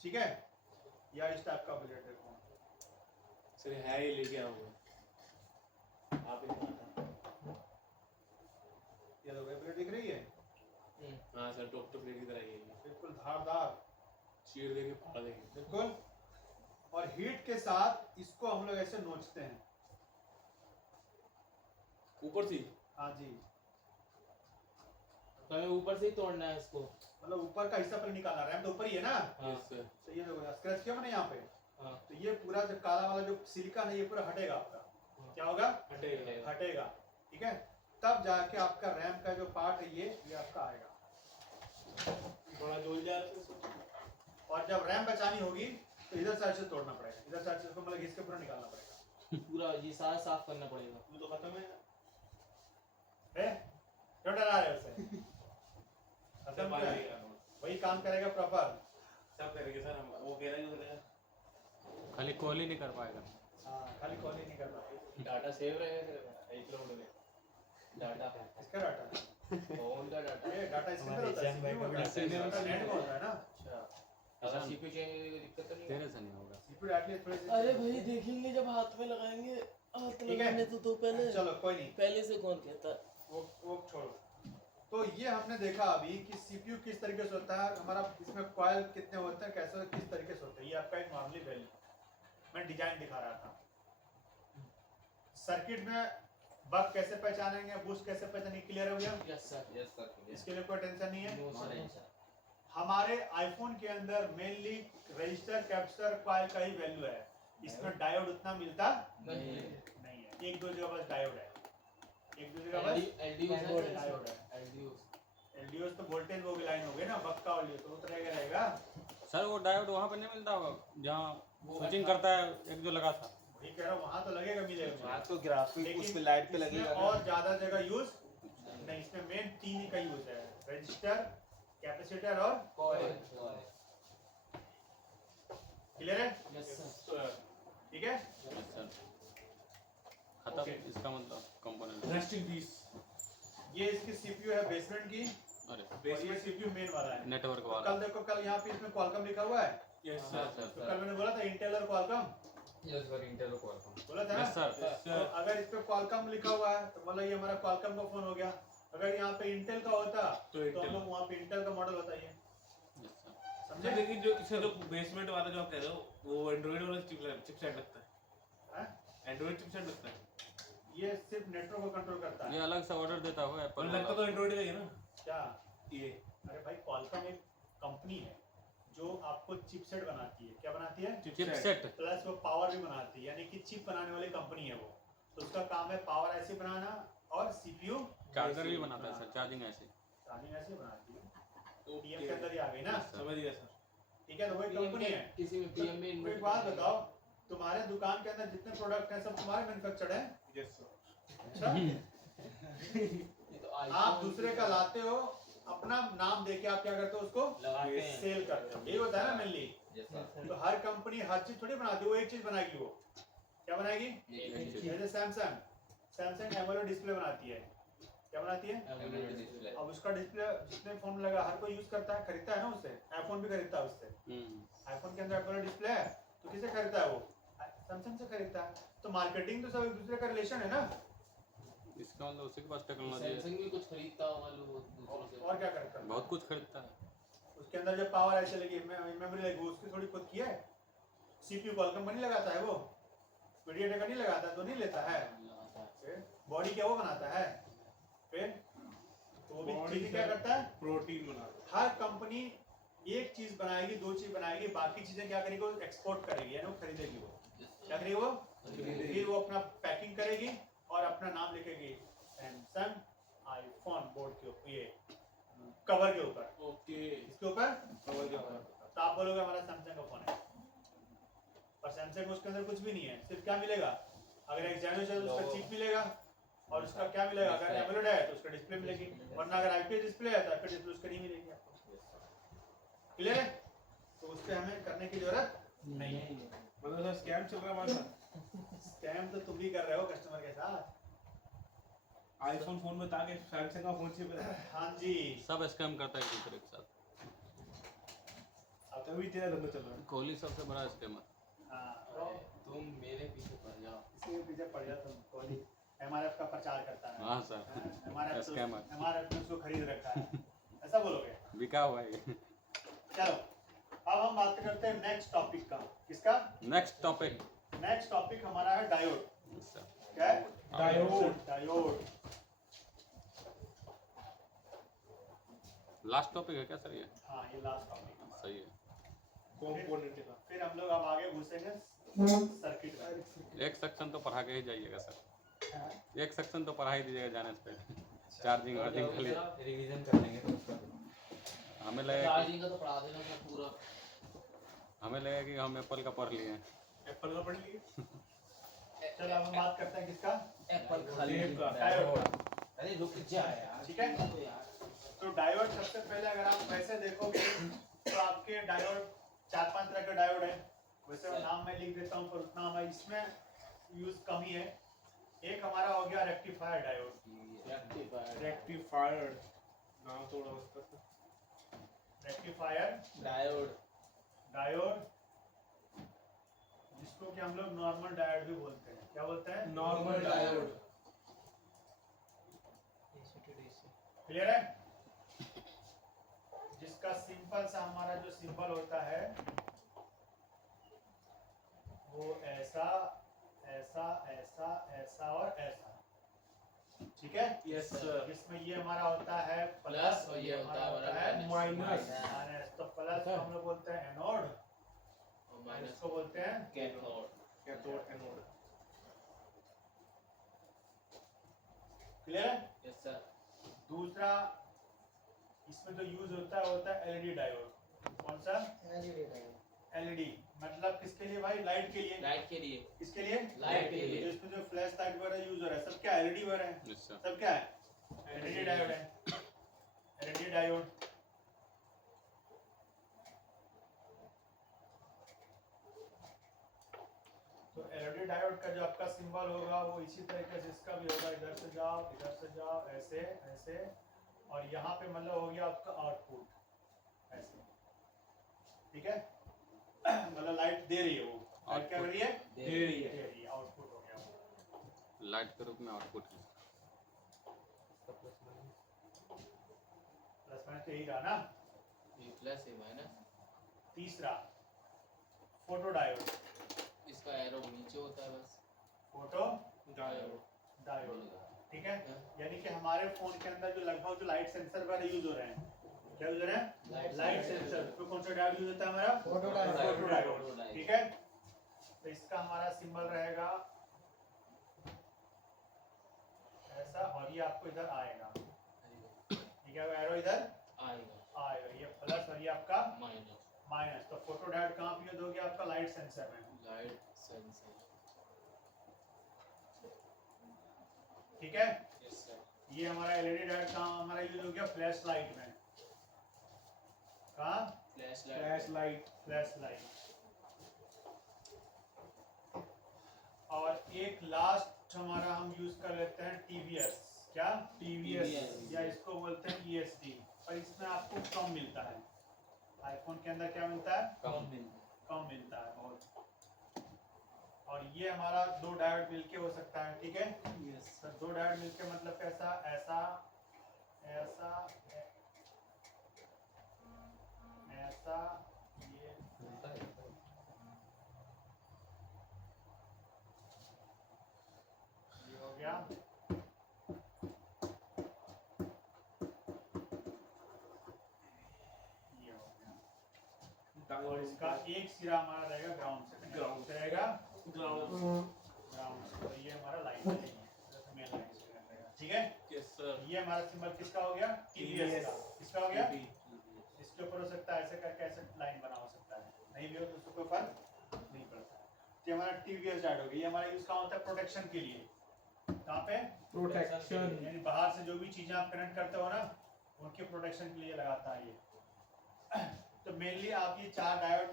ठीक है। या इस टाइप का ब्लेड देखो, सर है ये लेके आओगे आप ही ये देखो, ये ब्लेड दिख रही है, हाँ सर टॉप टॉप की तरह ही है बिल्कुल धारदार, चीर देंगे फाड़ देंगे बिल्कुल। और हीट के साथ इसको हम लोग ऐसे नोचते हैं। ऊपर से हाँ जी, तो हमें ऊपर से ही तोड़ना है इसको। मतलब ऊपर का हिस्सा पहले निकालना, रैम तो ऊपर ही है ना। हाँ। यस सर तो ये देखो स्क्रैच किया मैंने यहाँ पे, हाँ। तो ये पूरा जो काला वाला जो सिलिकॉन है ये पूरा हटेगा आपका। क्या होगा? हटेगा हटेगा, ठीक है। तब जाके आपका रैम का जो पार्ट है ये आपका आएगा। थोड़ा जोल जा रहा और जब रैम बचानी होगी तो इधर साइड से तोड़ना पड़ेगा, इधर साइड से इसको मतलब घिस के पूरा निकालना पड़ेगा। पूरा ये सारा साफ करना पड़ेगा। है तो खत्म है है? क्यों डरा रहे हो उसे? सर खत्म मार क्या है? देगा वही काम करेगा प्रॉपर। सब करेंगे सर हम वो कह रहा है कि खाली कॉल ही नहीं कर पाएगा। हाँ, खाली कॉल ही नहीं कर रहा। डाटा सेव रहेगा सिर्फ एक किलोमीटर में। डाटा इसका डाटा, फोन का डाटा। ये डाटा इसके अंदर होता है, CPU में होता है, डाटा नेट में होता है ना। अच्छा अगर सीपीयू चाहिए कोई दिक्कत तो नहीं तेरे से नहीं होगा। CPU डालिए थोड़े से। अरे भाई देखेंगे जब हाथ में लगाएंगे। हाथ ठीक है। लगाने तो पहले चलो कोई नहीं, पहले से कौन कहता है? वो छोड़ो। तो ये हमने देखा अभी कि सीपीयू किस तरीके से होता है, हमारा इसमें कॉइल कितने होते हैं, कैसे किस तरीके से होते हैं। ये आपका एक नॉर्मली वैल्यू मैं डिजाइन दिखा रहा था। सर्किट में बग कैसे पहचानेंगे, बूस्ट कैसे पहचानेंगे, क्लियर हो गया? Yes sir. इसके लिए कोई टेंशन नहीं है। No sir. हमारे आईफोन के अंदर मेनली रजिस्टर कैपेसिटर कॉइल का ही वैल्यू है। इसमें डायोड उतना मिलता नहीं नहीं है, एक दो जगह बस डायोड है, एक दो जगह बस एलडीओ डायोड है। एलडीओ एलडीओ तो वोल्टेज वो लाइन हो गई ना, बक का वैल्यू तो उतरेगा रहेगा। सर वो डायोड वहाँ पे नहीं मिलता होगा जहाँ स्विचिंग करता है, एक जो लगा था। वही कह रहा हूँ, वहाँ तो लगेगा, मिलेगा। वहाँ तो ग्राफिक लेकिन उस पे लाइट पे इसमें लगेगा ना। और ज्यादा जगह यूज नहीं, इसमें मेन 3 ही का यूज है, रजिस्टर, कैपेसिटर और कॉइल। क्लियर है? Yes sir. ठीक है। सर खत्म Okay. इसका मतलब कंपोनेंट। रेस्ट इन पीस ये इसकी सीपीयू है बेसमेंट की, अरे और ये सीपीयू मेन वाला है। नेटवर्क तो वाला। कल देखो, कल यहाँ पे इसमें क्वालकॉम लिखा हुआ है, यस हाँ, सर तो कल मैंने बोला था इंटेल और Qualcomm, yes sir Intel Qualcomm बोला था ना। Yes sir. तो अगर इस पे क्वालकॉम लिखा हुआ है तो मतलब ये हमारा क्वालकॉम का फोन हो गया। अगर यहाँ पे इंटेल का होता तो तो हम इंटेल लोग वहाँ पे इंटेल का मॉडल होता है। Yes sir. समझे? लेकिन जो इसका जो बेसमेंट वाला जो आप कह रहे हो वो एंड्रॉइड वाला चिपसेट लगता है। हैं? एंड्रॉइड चिपसेट लगता है। ये सिर्फ नेटवर्क को कंट्रोल करता ये है। अलग से ऑर्डर देता हुआ एप्पल और लगता तो एंड्रॉइड का ही है ना क्या? ये। अरे भाई, क्वालकॉम एक कंपनी है जो आपको चिपसेट बनाती है। क्या बनाती है? चिपसेट। प्लस वो पावर भी बनाती है, यानी कि चिप बनाने वाली कंपनी है वो। तो उसका काम है पावर ऐसे बनाना और सीपीयू चार्जर भी बनाता है सर, चार्जिंग ऐसे। चार्जिंग ऐसे बनाती है। ओके पीएम के अंदर ही आ गई ना। समझ गया सर। ठीक है, तो वही कंपनी है। किसी में पीएम में तो एक बात बताओ, तुम्हारे दुकान के अंदर जितने प्रोडक्ट हैं सब तुम्हारे मैन्युफैक्चर्ड हैं? Yes sir. अच्छा, आप दूसरे का लाते हो, अपना नाम देके आप क्या करते हो, उसको लगाते हैं। सेल करते हो। यही होता है ना मेनली। यस सर तो हर कंपनी हर चीज थोड़ी बनाती है, वो एक चीज बनाएगी। वो क्या बनाएगी? जैसे सैमसंग एमोलेड डिस्प्ले बनाती है। क्या बनाती है? AMOLED display. अब उसका डिस्प्ले जितने फोन में लगा हर कोई यूज करता है, खरीदता है ना उससे। आईफोन भी खरीदता है उससे। आईफोन के अंदर एमोलेड डिस्प्ले है तो किसे खरीदता है वो? सैमसंग से खरीदता है। तो मार्केटिंग तो सब एक दूसरे का रिलेशन है ना। इसका मतलब उसी के पास टेक्नोलॉजी है। सैमसंग भी कुछ खरीदता होगा लोग दूसरों से। और क्या करता है? बहुत कुछ खरीदता है। उसके अंदर जब पावर ऐसे लगी, मेमोरी लगी, उसकी थोड़ी खुद की है। सीपीयू क्वालकॉम नहीं लगाता है वो, मीडियाटेक का नहीं लगाता, तो नहीं लेता है। लगाता है। बॉडी क्या वो बनाता है? फिर तो वो भी Body ठीक क्या से- करता है, प्रोटीन बनाता हर कंपनी एक चीज बनाएगी, दो चीज बनाएगी, बाकी चीजें क्या करेगी, वो एक्सपोर्ट करेगी, यानी वो खरीदेगी, वो क्या करेगी, वो फिर वो अपना पैकिंग करेगी और अपना नाम लिखेगी सैमसंग आईफोन बोर्ड के ऊपर, ये कवर के ऊपर, है। ओके। इसके ऊपर। कवर के ऊपर। तो आप बोलोगे हमारा सैमसंग का फोन है, पर सैमसंग में उसके अंदर कुछ भी नहीं है, सिर्फ क्या मिलेगा, अगर एक्सैनो है तो उसका चिप मिलेगा, और उसका क्या मिलेगा, अगर एमोलेड है तो उसका डिस्प्ले मिलेगी, वरना अगर आईपीएस डिस्प्ले है तो आईपीएस डिस्प्ले उसका नहीं मिलेगी आपको। क्लियर है? तो उस पे हमें करने की जरूरत नहीं है। मतलब सर स्कैम चल रहा है हमारे साथ। स्कैम तो तुम भी कर रहे हो कस्टमर के साथ। आईफोन फोन में ताकि सैमसंग का फोन चिप है। हाँ जी, सब स्कैम करता है एक दूसरे के साथ। तभी तेरा धंधा चल रहा है। कोहली सबसे बड़ा स्कैमर। हाँ, तो तुम मेरे पीछे पड़ जाओ। इसके पीछे पड़ जाओ तुम। कोहली एमआरएफ का प्रचार करता है। हाँ सर, स्कैमर। एमआरएफ ने उसको खरीद रखा है, ऐसा बोलोगे? बिका हुआ है। चलो अब हम बात करते हैं नेक्स्ट टॉपिक का। किसका? Next topic. नेक्स्ट टॉपिक हमारा है डायोड। क्या है? डायोड। डायोड। लास्ट टॉपिक है क्या सर ये? हाँ, ये लास्ट टॉपिक है। सही है। कंपोनेंट का। फिर हम लोग अब आगे घुसेंगे सर्किट में। एक सेक्शन तो पढ़ा के ही जाइएगा सर, एक सेक्शन तो पढ़ा ही दीजिएगा जाने से पहले। चार्जिंग वार्जिंग के लिए रिवीजन कर लेंगे तो उसका हमें लगेगा चार्जिंग का तो पढ़ा देना था पूरा। हमें लगेगा कि हम एप्पल का पढ़ लिए हैं। एप्पल का पढ़ लिए। चलो अब हम बात करते हैं किसका? एप्पल सेब का। डायोड का। अरे रुक जा यार। ठीक है? तो डायोड सबसे पहले अगर आप वैसे देखोगे तो आपके डायोड 4-5 तरह के डायोड है। वैसे मैं नाम में लिख देता हूँ पर उतना हमारा इसमें यूज कम ही है। एक हमारा हो गया रेक्टिफायर डायोड। रेक्टिफायर नाम थोड़ा उसका। Rectifier diode. डायोड, जिसको कि हम लोग नॉर्मल डायोड भी बोलते हैं। क्या बोलते हैं? Normal diode. क्लियर है? जिसका सिंपल सा हमारा जो सिंबल होता है वो ऐसा ऐसा ऐसा ऐसा और ऐसा। ठीक है? Yes sir. जिसमें ये हमारा होता है प्लस और ये होता है माइनस। माइनस। तो प्लस को हम लोग बोलते हैं एनोड और और माइनस इसको बोलते हैं कैथोड। Cathode anode. क्लियर है? Yes sir. दूसरा इसमें जो यूज होता है एलईडी डायोड। कौन सा? एलईडी मतलब किसके लिए भाई? लाइट के लिए। लाइट के लिए। किसके लिए? लाइट के लिए। इसमें जो फ्लैश लाइट वगैरह यूज हो रहा है सब क्या एलईडी वगैरह है, अच्छा। सब क्या है? एलईडी डायोड है। LED diode. तो एलईडी डायोड का जो आपका सिंबल होगा वो इसी तरीके से इसका भी होगा। इधर से जाओ ऐसे ऐसे, और यहाँ पे मतलब हो गया आपका आउटपुट ऐसे। ठीक है? मतलब लाइट दे रही है वो। लाइट क्या कर रही है? दे रही है। दे रही है। आउटपुट हो गया वो। लाइट के रूप में आउटपुट है। प्लस माइनस तो यही रहा ना। ये प्लस है माइनस। तीसरा फोटो डायोड। इसका एरो नीचे होता है बस। Photo diode. डायोड। ठीक है? यानी कि हमारे फोन के अंदर जो लगभग जो लाइट सेंसर वगैरह यूज हो रहे हैं, क्या यूज हो रहे हैं? Light sensor. तो कौन सा डायोड यूज होता है हमारा? Photo diode. Photo diode. ठीक है? तो इसका हमारा सिंबल रहेगा ऐसा, और ये आपको इधर आएगा। ठीक है? एरो इधर आएगा। आएगा, ये प्लस और ये आपका माइनस। माइनस। तो फोटो डायोड कहाँ पे यूज हो गया? आपका लाइट सेंसर में। Light sensor. ठीक है? Yes sir. ये हमारा एलईडी डायोड कहाँ हमारा यूज हो गया? फ्लैश लाइट में। कहाँ? Flash flash light. Flash light. और एक लास्ट हमारा हम यूज कर लेते हैं टीवीएस। क्या? टीवीएस। या इसको बोलते हैं ईएसडी। और इसमें आपको कम मिलता है। आईफोन के अंदर क्या मिलता है? कम कम मिलता है बहुत। और ये हमारा दो डायोड मिलके हो सकता है। ठीक है? यस। तो दो डायोड मिलके मतलब कैसा? ऐसा ऐसा ऐसा, ये हो गया। और इसका एक सिरा हमारा रहेगा ग्राउंड से, Ground से रहेगा ग्राउंड ग्राउंड से। तो ये हमारा लाइन रहेगी, मेन लाइन से रहेगा, ठीक है। यस सर ये हमारा सिंबल किसका हो गया, टीवीएस का। किसका हो गया, इसके ऊपर हो सकता है ऐसे करके ऐसे लाइन बना हो सकता है, नहीं भी हो तो उसको कोई फर्क नहीं पड़ता है। तो हमारा टीवीएस डायरेक्ट हो गया। ये हमारा यूज कहाँ होता है, प्रोटेक्शन के लिए। कहाँ पे, प्रोटेक्शन यानी बाहर से जो भी चीजें आप कनेक्ट करते हो ना, उनके प्रोटेक्शन के लिए लगाता है ये। तो मेनली आप ये 4 डायोड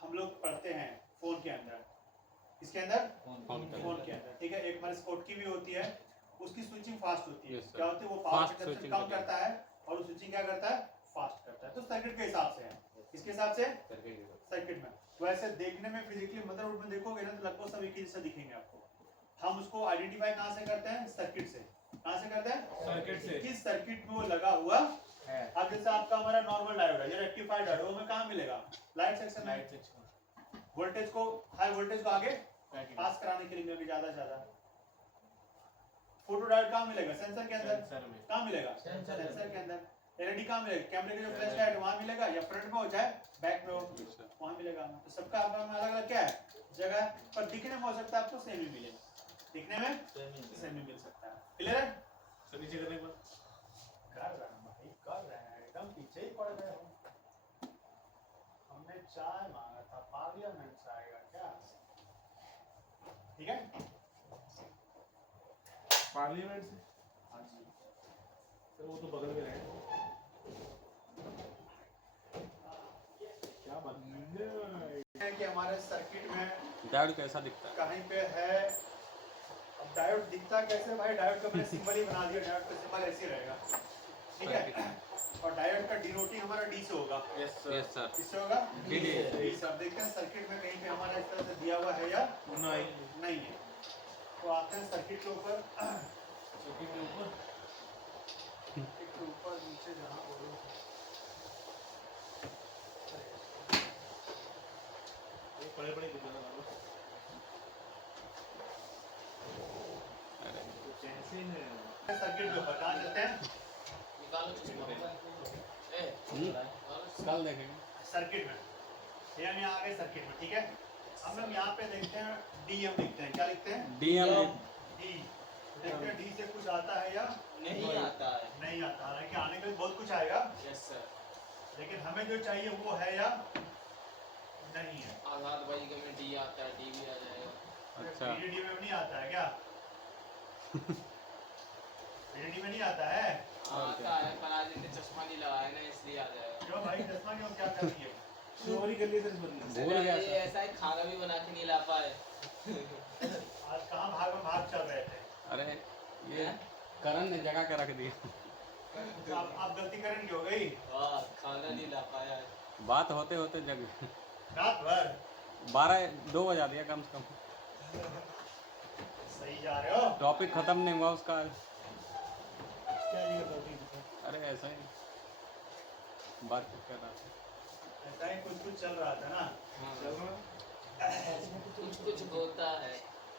हम लोग पढ़ते हैं फोन के अंदर, इसके अंदर फोन फोन के अंदर, ठीक है। एक हमारी स्पॉट की भी होती है, उसकी स्विचिंग फास्ट होती है। Yes, sir. क्या होती है, वो पावर Fast कंजप्शन switching कम होती है। करता है और वो स्विचिंग क्या करता है, फास्ट करता है। तो सर्किट के हिसाब से है, इसके हिसाब से सर्किट में। वैसे देखने में फिजिकली मदरबोर्ड में देखोगे ना तो लगभग सब एक ही जैसा दिखेंगे आपको। हम उसको आइडेंटिफाई कहाँ से करते हैं, सर्किट से। कहाँ से करते हैं, सर्किट से। किस सर्किट में वो लगा हुआ है अब जैसे आपका हमारा नॉर्मल डायोड है, ये रेक्टिफाइड डायोड, वो में कहाँ मिलेगा, लाइट सेक्शन में। लाइट सेक्शन वोल्टेज को, हाई वोल्टेज को आगे पास कराने के लिए मिलेगा ज्यादा से ज्यादा। फोटो डायोड कहाँ मिलेगा, सेंसर के अंदर। सेंसर में कहाँ मिलेगा, सेंसर सेंसर के अंदर। एलईडी कहाँ मिलेगा, कैमरे के जो फ्लैश लाइट वहाँ मिलेगा, या फ्रंट में हो चाहे बैक में हो वहाँ मिलेगा। तो सबका अपना अलग अलग क्या है, जगह है। पर दिखने में हो सकता है आपको सेम ही मिले, दिखने में सेम ही मिल सकता है। क्लियर है, सर नीचे करने पर कर रहे हैं भाई, कर रहे हैं, एकदम पीछे ही पड़ गए हो। हमने चाय मांगा था, पार्लियामेंट से आएगा क्या, ठीक है। पार्लियामेंट से हाँ जी, सर वो तो बगल में है क्या बात है कि हमारे सर्किट में डायोड कैसा दिखता है? कहीं पे है। अब डायोड दिखता कैसे भाई, डायोड का मैंने सिंबल ही बना दिया, डायोड का सिंबल ऐसे रहेगा, ठीक है। और डायोड का डिनोटिंग हमारा डी से होगा। Yes yes sir. किससे होगा, डी से। डी से। अब देखते हैं सर्किट में कहीं पे हमारा इस तरह से दिया हुआ है या नहीं नहीं है। तो आते हैं सर्किट के ऊपर, सर्किट के ऊपर सर्किट के ऊपर नीचे जहाँ बोलो, ये बड़े बड़े गुजर रहा अरे तो कैसे है सर्किट के ऊपर कहाँ चलते हैं, निकालो चश्मा ए कल देखेंगे। सर्किट में। ये हम यहाँ आ गए सर्किट में, ठीक है। हम लोग यहाँ पे देखते हैं डीएम लिखते हैं, क्या लिखते हैं, डीएम डी। देखते हैं डी से कुछ आता है या नहीं आता है। नहीं आता। हालांकि आने के लिए बहुत कुछ आएगा, यस सर। लेकिन हमें जो चाहिए वो है या नहीं है। आजाद भाई के में डी आता है, डी भी आ जाएगा। अच्छा पीडीडी में नहीं आता है क्या, पीडीडी में नहीं आता है। आता है, पर आज इतने चश्मा नहीं लगाया ना, इसलिए आ जाएगा। क्यों भाई, चश्मा क्यों, क्या कर रही है। चोरी कर ली सर इस बंदे ने। भूल गया ये सर। ऐसा है, खाना भी बना के नहीं ला पाए। आज कहाँ भाग में भाग चल रहे थे। अरे ये करण ने जगह के रख दिया। आप गलती करें की हो गई, वाह, खाना नहीं ला पाया। बात होते होते जग रात भर 2 बजा दिया कम से कम। सही जा रहे हो। टॉपिक खत्म नहीं हुआ उसका। क्या ये गलती थी? अरे ऐसा ही बात कर रहा था। ऐसा ही कुछ कुछ चल रहा था ना। चल रहा कुछ कुछ होता है।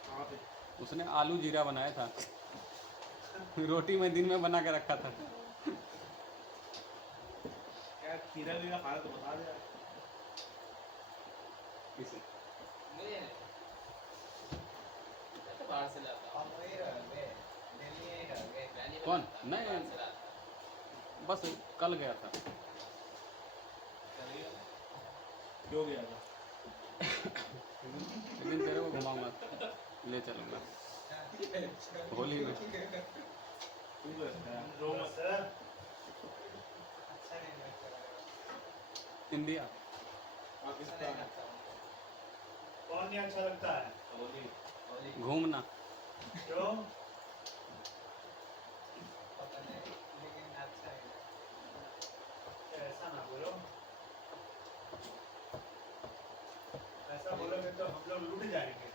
कहाँ पे उसने आलू जीरा बनाया था। रोटी में दिन में बना के रखा था। क्या खीरा वीरा खाना तो बता दे यार। किसे? मैं तो बाहर से लाता हूँ। मैं नहीं कौन? बनाता, नहीं। बाहर से लाता हूँ। बस कल गया था। क्यों गया था एक दिन तेरे को घुमाऊंगा, ले चलूंगा होली में। तू करता है रो मत बस, इंडिया। पाकिस्तान कौन नहीं अच्छा लगता है, होली घूमना। क्यों। ऐसा ना बोलो, ऐसा बोलोगे तो हम लोग लूट जाएंगे।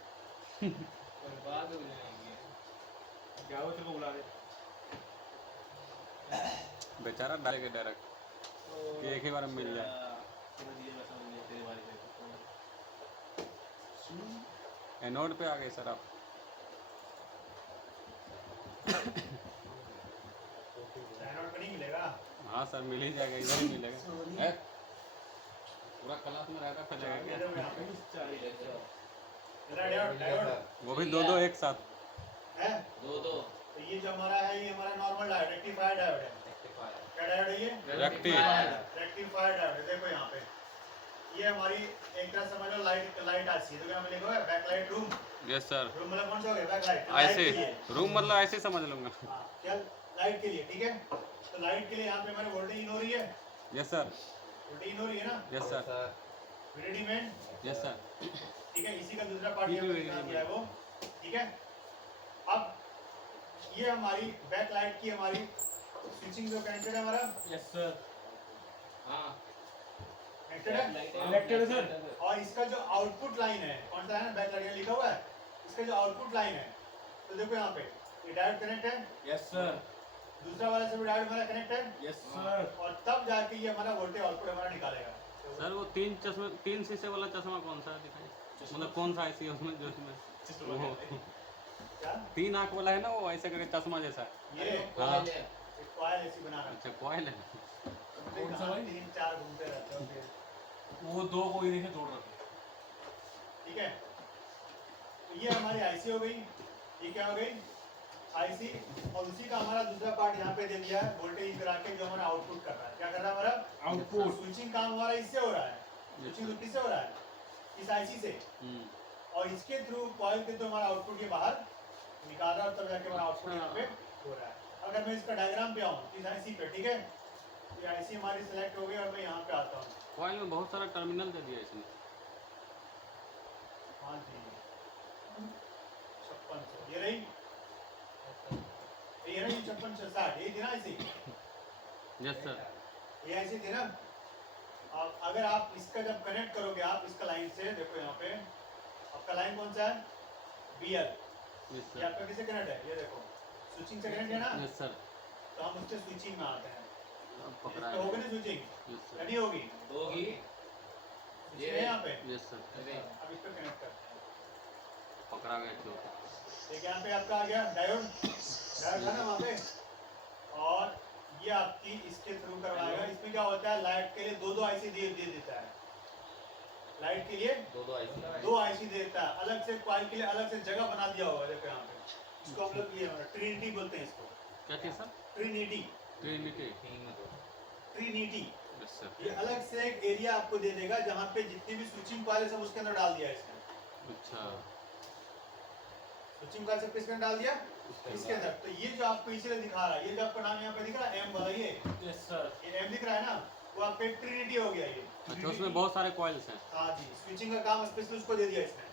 बर्बाद हो जाएंगे। क्या हो तेरे को बुला रहे बेचारा डालेगा डायरेक्ट कि एक ही बार में मिल जाए। समझ गया मैं समझ गया तेरे बारे में एनोड पे आ गए सर आप। डायनोड पे नहीं मिलेगा। हाँ सर मिल ही जाएगा, इधर ही मिलेगा। है? पूरा क्लास में रहता फैलेगा ये क्या? देखो यहाँ पे Yes, sir. इधर डायोड डायोड वो भी दो दो एक साथ। है। दो तो ये जो हमारा है ये हमारा नॉर्मल डायोड रेक्टिफायर डायोड है। रेक्टिफायर क्या डायोड है ये? रेक्टिफायर डायोड है। देखो यहाँ पे ये हमारी एक तरह समझ लो लाइट आती है। तो क्या हमें लिखा है back light room. Yes sir. Room मतलब कौन सा हो गया? Back light. ऐसे रूम मतलब ऐसे समझ लूंगा। हाँ, क्या लाइट के लिए, ठीक है। तो लाइट के लिए यहाँ पे हमारे वोल्टेज इन हो रही है। Yes sir. वोल्टेज इन हो रही है ना। Yes sir. VDD main, yes sir. ठीक है। इसी का दूसरा पार्ट यहाँ पे दिखा दिया है वो, ठीक है। अब ये हमारी बैक लाइट की हमारी स्विचिंग जो कनेक्टेड है हमारा, यस सर हाँ कनेक्टेड है। कनेक्टेड है सर। और इसका जो आउटपुट लाइन है कौन सा है ना, बैक लाइट लिखा हुआ है। इसका जो आउटपुट लाइन है तो देखो यहाँ पे ये डायोड कनेक्ट है, यस सर। दूसरा वाला से भी डायोड हमारा कनेक्ट है, यस सर। और तब जाके ये हमारा वोल्टेज आउटपुट हमारा निकालेगा। सर वो तीन शीशे वाला चश्मा कौन सा है दिखाई? मतलब कौन सा ऐसी है उसमें जो उसमें वो क्या 3 आंख वाला है ना, वो ऐसे करके चश्मा जैसा है। ये हाँ। कॉइल ऐसी बना रहा अच्छा कॉइल है। है। कौन सा भाई? 3-4 घूमते रहते हो फिर, वो दो को इन्हीं से जोड़ रखे। ठीक है। तो ये हमारी आईसी हो गई। ये क्या हो गई? आईसी। और उसी का हमारा दूसरा पार्ट यहाँ पे दे दिया है वोल्टेज करा के, जो हमारा आउटपुट कर रहा है। क्या कर रहा है हमारा आउटपुट। स्विचिंग काम हमारा इससे हो रहा है। स्विचिंग किससे हो रहा है? इस आईसी से। और इसके थ्रू कॉइल के थ्रू हमारा आउटपुट ये बाहर निकाल रहा है, और तब जाके हमारा आउटपुट यहाँ पे हो रहा है। अगर मैं इसका डायग्राम पे आऊँ इस आईसी पे, ठीक है। ये आईसी हमारी सिलेक्ट हो गई और मैं यहाँ पे आता हूँ। कॉइल में बहुत सारा टर्मिनल दे दिया इसने। हाँ जी 5600 ये रही, ये रही 5660 ये थी ना ऐसी, यस सर। ये ऐसी थी ना। अब अगर आप इसका जब कनेक्ट करोगे आप इसका लाइन से, देखो यहाँ पे आपका लाइन कौन सा है? BL। यस ये सर। आपका किससे कनेक्ट है? ये देखो स्विचिंग से कनेक्ट है ना। Yes sir. तो हम उससे स्विचिंग में आते हैं। अब इस पकड़ा पे होगी है। ना स्विचिंग, यस या सर। नहीं होगी? होगी ये है यहाँ पे। Yes sir. अब इस पे कनेक्ट करते हैं। पकड़ा गया चोट। एक यहाँ पे आपका आ गया डायोड, डायोड था ना वहाँ पे। और ये आपकी इसके थ्रू करवाएगा। इसमें क्या होता है, लाइट के लिए दो आईसी दे देता है। लाइट के लिए दो आईसी देता है। अलग से कॉइल के लिए अलग से जगह बना दिया होगा। देखो यहाँ पे इसको हम लोग ये ट्रिनिटी बोलते हैं इसको। क्या चीज sir? Trinity, Trinity. Trinity. Yes sir. ये अलग से एक एरिया आपको दे देगा जहाँ पे जितनी भी स्विचिंग कॉइल है सब उसके अंदर डाल दिया है इसने। अच्छा। स्विचिंग कॉइल सब किसके अंदर डाल दिया? इसके अंदर। तो ये जो आपको इसीलिए दिखा रहा है, ये जो आपका नाम यहाँ पे दिख रहा है M वाला, ये यस सर। M दिख रहा है ना, वो आपका एक ट्रिनिटी हो गया ये। अच्छा उसमें बहुत सारे कॉइल्स हैं। हाँ जी, स्विचिंग का काम स्पेशली उसको दे दिया इसने,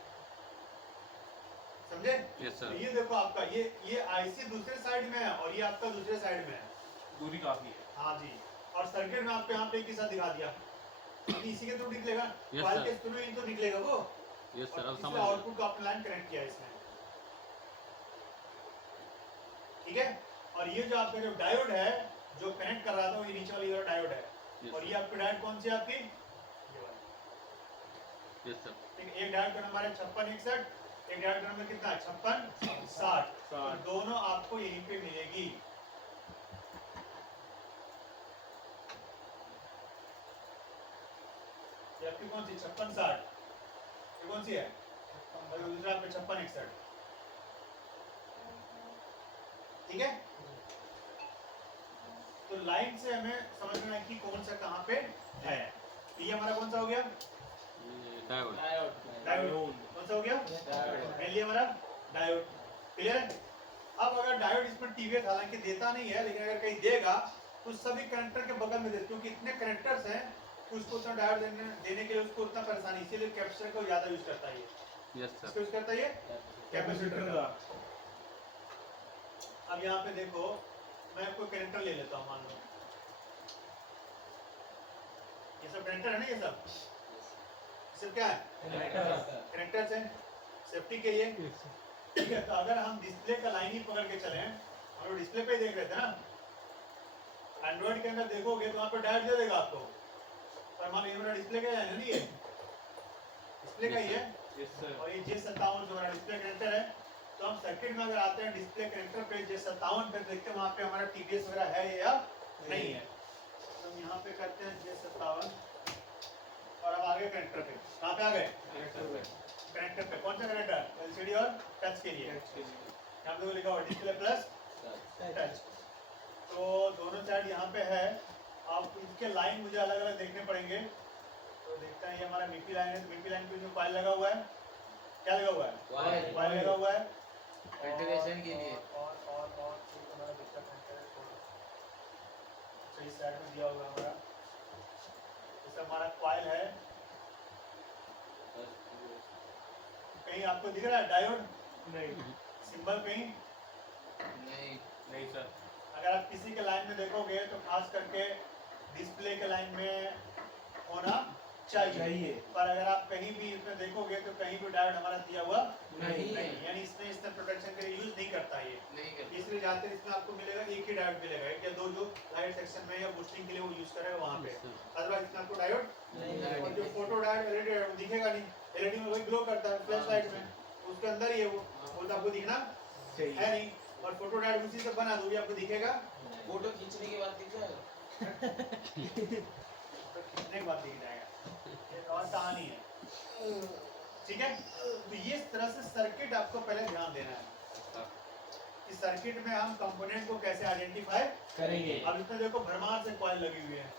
समझे? यस तो सर। ये देखो आपका ये आईसी दूसरे साइड में है और ये आपका दूसरे साइड में है। दूरी काफी है। हाँ जी। और सर्किट में आपको यहाँ पे एक ही साथ दिखा दिया। क्योंकि इसी के थ्रू निकलेगा, Yes, कॉइल sir. के थ्रू ही तो निकलेगा वो। Yes sir. अब और समझ इसलिए गया। आउटपुट को अपने लाइन कनेक्ट किया है इसने, ठीक है। और ये जो आपका जो डायोड है जो कनेक्ट कर रहा था, वो ये नीचे वाली वाला डायोड है। Yes, और sir. ये आपकी डायोड कौन सी है आपकी? ये वाली। Yes sir. ठीक है। एक डायोड का नंबर है 5661, एक डायोड का नंबर कितना है? 5660। तो दोनों आपको यहीं पे मिलेगी। ये आपकी कौन सी 5660? ये कौन सी है? और दूसरा आपका 5661, ठीक है। तो लाइन से हमें समझना है कि कौन सा कहाँ पे है। तो ये हमारा कौन सा हो गया? ये डायोड। डायोड। कौन सा हो गया? मेनली हमारा डायोड। क्लियर है? अब अगर डायोड इसमें टीवीएस हालांकि देता नहीं है, लेकिन अगर कहीं देगा तो सभी कनेक्टर के बगल में दे, क्योंकि इतने कनेक्टर्स हैं कि उसको उतना डायोड देने के लिए उसको उतना परेशानी, इसीलिए कैपेसिटर को ज्यादा यूज करता है ये। Yes sir. इसको यूज करता है ये कैपेसिटर का। अब यहाँ पे देखो, मैं कोई कनेक्टर ले लेता हूँ, मान लो ये सब कनेक्टर है ना, ये सब क्या है? कनेक्टर्स हैं सेफ्टी के लिए, ठीक है। तो अगर हम डिस्प्ले का लाइन ही पकड़ के चले, हम लोग डिस्प्ले पे ही देख रहे थे ना, एंड्रॉइड के अंदर देखोगे तो वहाँ पर डायोड दे देगा आपको, पर मान लो ये मेरा डिस्प्ले का है ना, ये डिस्प्ले का ही है। Yes sir. और ये J57 जो हमारा डिस्प्ले कनेक्टर है। तो हम सर्किट में अगर आते हैं डिस्प्ले कनेक्टर पे J57 पे देखते हैं वहाँ पे हमारा TPS वगैरह है या नहीं है। तो हम यहाँ पे करते हैं J57 और अब आगे कनेक्टर पे, कहाँ पे आ गए? कनेक्टर पे, कौन सा कनेक्टर? एलसीडी और टच के लिए। यहाँ पे लिखा हुआ डिस्प्ले प्लस टच। तो दोनों साइड यहाँ पे है। अब इसके लाइन मुझे अलग अलग देखने पड़ेंगे। तो देखते हैं, ये हमारा मिपी लाइन है। तो मिपी लाइन पे जो कॉइल लगा हुआ है, क्या लगा हुआ है? कॉइल लगा हुआ है वेंटिलेशन के लिए। और एक हमारा दूसरा कनेक्टर है थोड़ा। अच्छा, इस साइड में दिया होगा हमारा। जैसे हमारा कॉइल है, कहीं आपको दिख रहा है डायोड? नहीं सिंबल कहीं? नहीं नहीं सर। अगर आप किसी के लाइन में देखोगे तो खास करके डिस्प्ले के लाइन में होना चाहिए। पर अगर आप कहीं भी इसमें देखोगे तो कहीं भी डायोड हमारा दिया हुआ नहीं है। यानी इसमें प्रोटेक्शन के लिए यूज नहीं करता ये। नहीं करते। इसलिए जाते इसमें आपको मिलेगा एक ही डायोड मिलेगा, एक या दो जो लाइट सेक्शन में या बूस्टिंग के लिए वो यूज करेगा वहाँ पे। अदरवाइज इसमें आपको डायोड नहीं। और जो फोटो डायोड एलईडी डायोड दिखेगा नहीं। एलईडी में वही ग्लो करता है फ्लैश लाइट में, उसके अंदर ही है वो तो आपको दिखना है नहीं। और फोटो डायोड उसी से बना दो, आपको दिखेगा फोटो खींचने के बाद दिख जाएगा। तो कितने के बाद दिख जाएगा, ये और कहानी है। ठीक है, तो ये इस तरह से सर्किट आपको पहले ध्यान देना है कि सर्किट में हम कंपोनेंट को कैसे आइडेंटिफाई करेंगे। अब इसमें देखो भरमार से कॉइल लगी हुई है,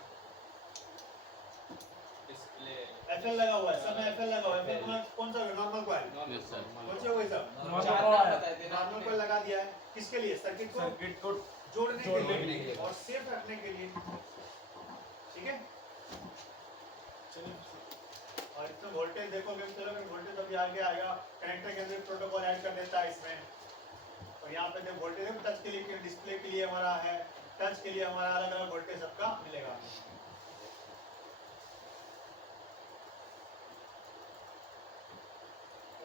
डिस्प्ले एफएल लगा हुआ है, सब में एफएल लगा हुआ है। एफएल में कौन सा नॉर्मल कॉइल? Yes sir. कौन से वही सब चार नाम बताए थे ना नॉर्मल कॉइल लगा दिया है। किसके लिए? सर्किट को सर्किट को जोड़ने जोड़ने के के लिए लिए। और सेफ रखने के लिए। ठीक है, और इसमें वोल्टेज देखोगे, चलो वोल्टेज अभी आगे आएगा। कनेक्टर के अंदर प्रोटोकॉल ऐड कर देता है इसमें। और यहाँ पे जो वोल्टेज है टच के लिए, डिस्प्ले के लिए हमारा है, टच के लिए हमारा अलग अलग वोल्टेज सबका मिलेगा।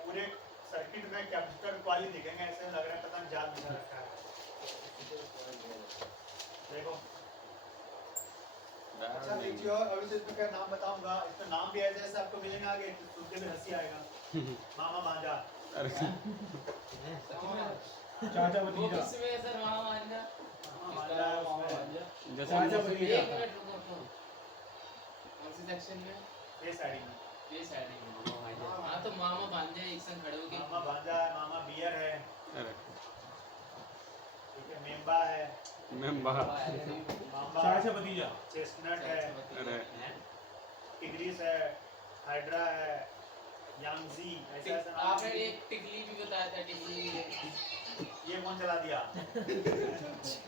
पूरे सर्किट में कैपेसिटर कॉइल दिखेंगे, ऐसे लग रहा है पता नहीं जाल बिछा रखा है। देखो अच्छा देखिए, और अभी तो इसमें क्या नाम बताऊंगा, इसमें नाम भी ऐसे ऐसे आपको मिलेंगे आगे, सुन के भी हंसी आएगा। मामा भांजा, चाचा वो भतीजा। किसमें है सर? मामा भांजा। मामा भांजा है उसमें। जैसे चाचा एक भतीजा। मिनट रुको तो। कौन सी सेक्शन में? ये साइड में ये साइड में। हाँ तो मामा भांजा एक संग खड़े होके। मामा भांजा है, मामा बियर है, अरे ठीक है, मेम्बा है, मेंबर मामा चाचा भतीजा। चेस्टनट है, अरे टिग्रिस है, हाइड्रा है, यांगजी, ऐसा ऐसा नाम आपने है। एक टिकली भी बताया था, टिकली। ये कौन चला दिया?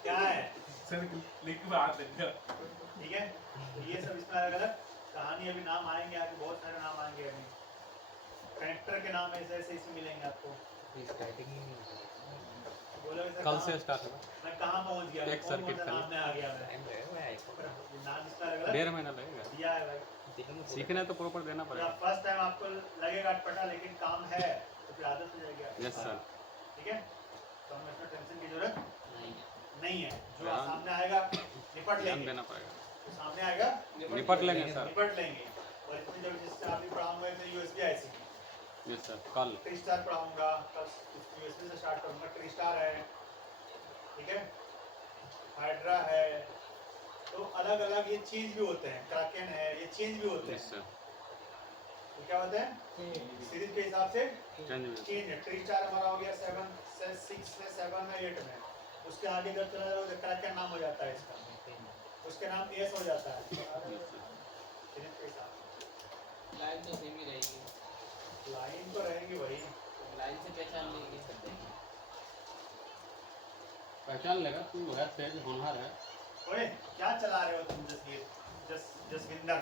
क्या है? सर लिख बात है। ठीक है, तो ये सब इसमें अलग अलग कहानी, अभी नाम आएंगे आगे, बहुत सारे नाम आएंगे अभी। कनेक्टर के नाम ऐसे ऐसे इसमें मिलेंगे आपको। बोलोगे सर कल कहाँ- से स्टार्ट होगा। मैं कहाँ पहुँच गया? एक कौन कौन सर्किट सा खाली। नाम में आ गया मैं? नाम इसका अलग अलग 1.5 महीना लगेगा। दिया है भाई। सीखना है तो प्रॉपर देना पड़ेगा। फर्स्ट टाइम आपको लगेगा अटपटा, लेकिन काम है तो फिर आदत हो जाएगी। Yes sir. ठीक है, तो हमें इसमें टेंशन की जरूरत नहीं है। जो ध्यान- सामने आएगा निपट ध्यान लेंगे, देना पड़ेगा। जो सामने आएगा निपट लेंगे सर। निपट लेंगे। और इसमें जब जिससे आप भी पढ़ाऊंगा तो यूएसबी आईसी यस सर। कल ट्री स्टार पढ़ाऊंगा, कल यूएसबी से स्टार्ट करूंगा। ट्री स्टार है, ठीक है, हाइड्रा है, तो अलग अलग ये चेंज भी होते हैं। क्राकेन है, ये चेंज भी होते यस हैं। सर। तो क्या होते हैं? सीरीज के हिसाब से चेंज चेंज है। ट्री स्टार हमारा हो गया 7 से 6 में, 7 में, 8 में। उसके आगे जब चला जाओ तो क्रैकेन नाम हो जाता है इसका, उसके नाम एस हो जाता है। सीरीज के हिसाब से लाइन तो सेम ही रहेगी। लाइन तो रहेगी वही। लाइन से पहचान लेंगे। पहचान लेगा तू है, तेज होनहार है। ओए क्या चला रहे हो तुम जसवीर? जसविंदर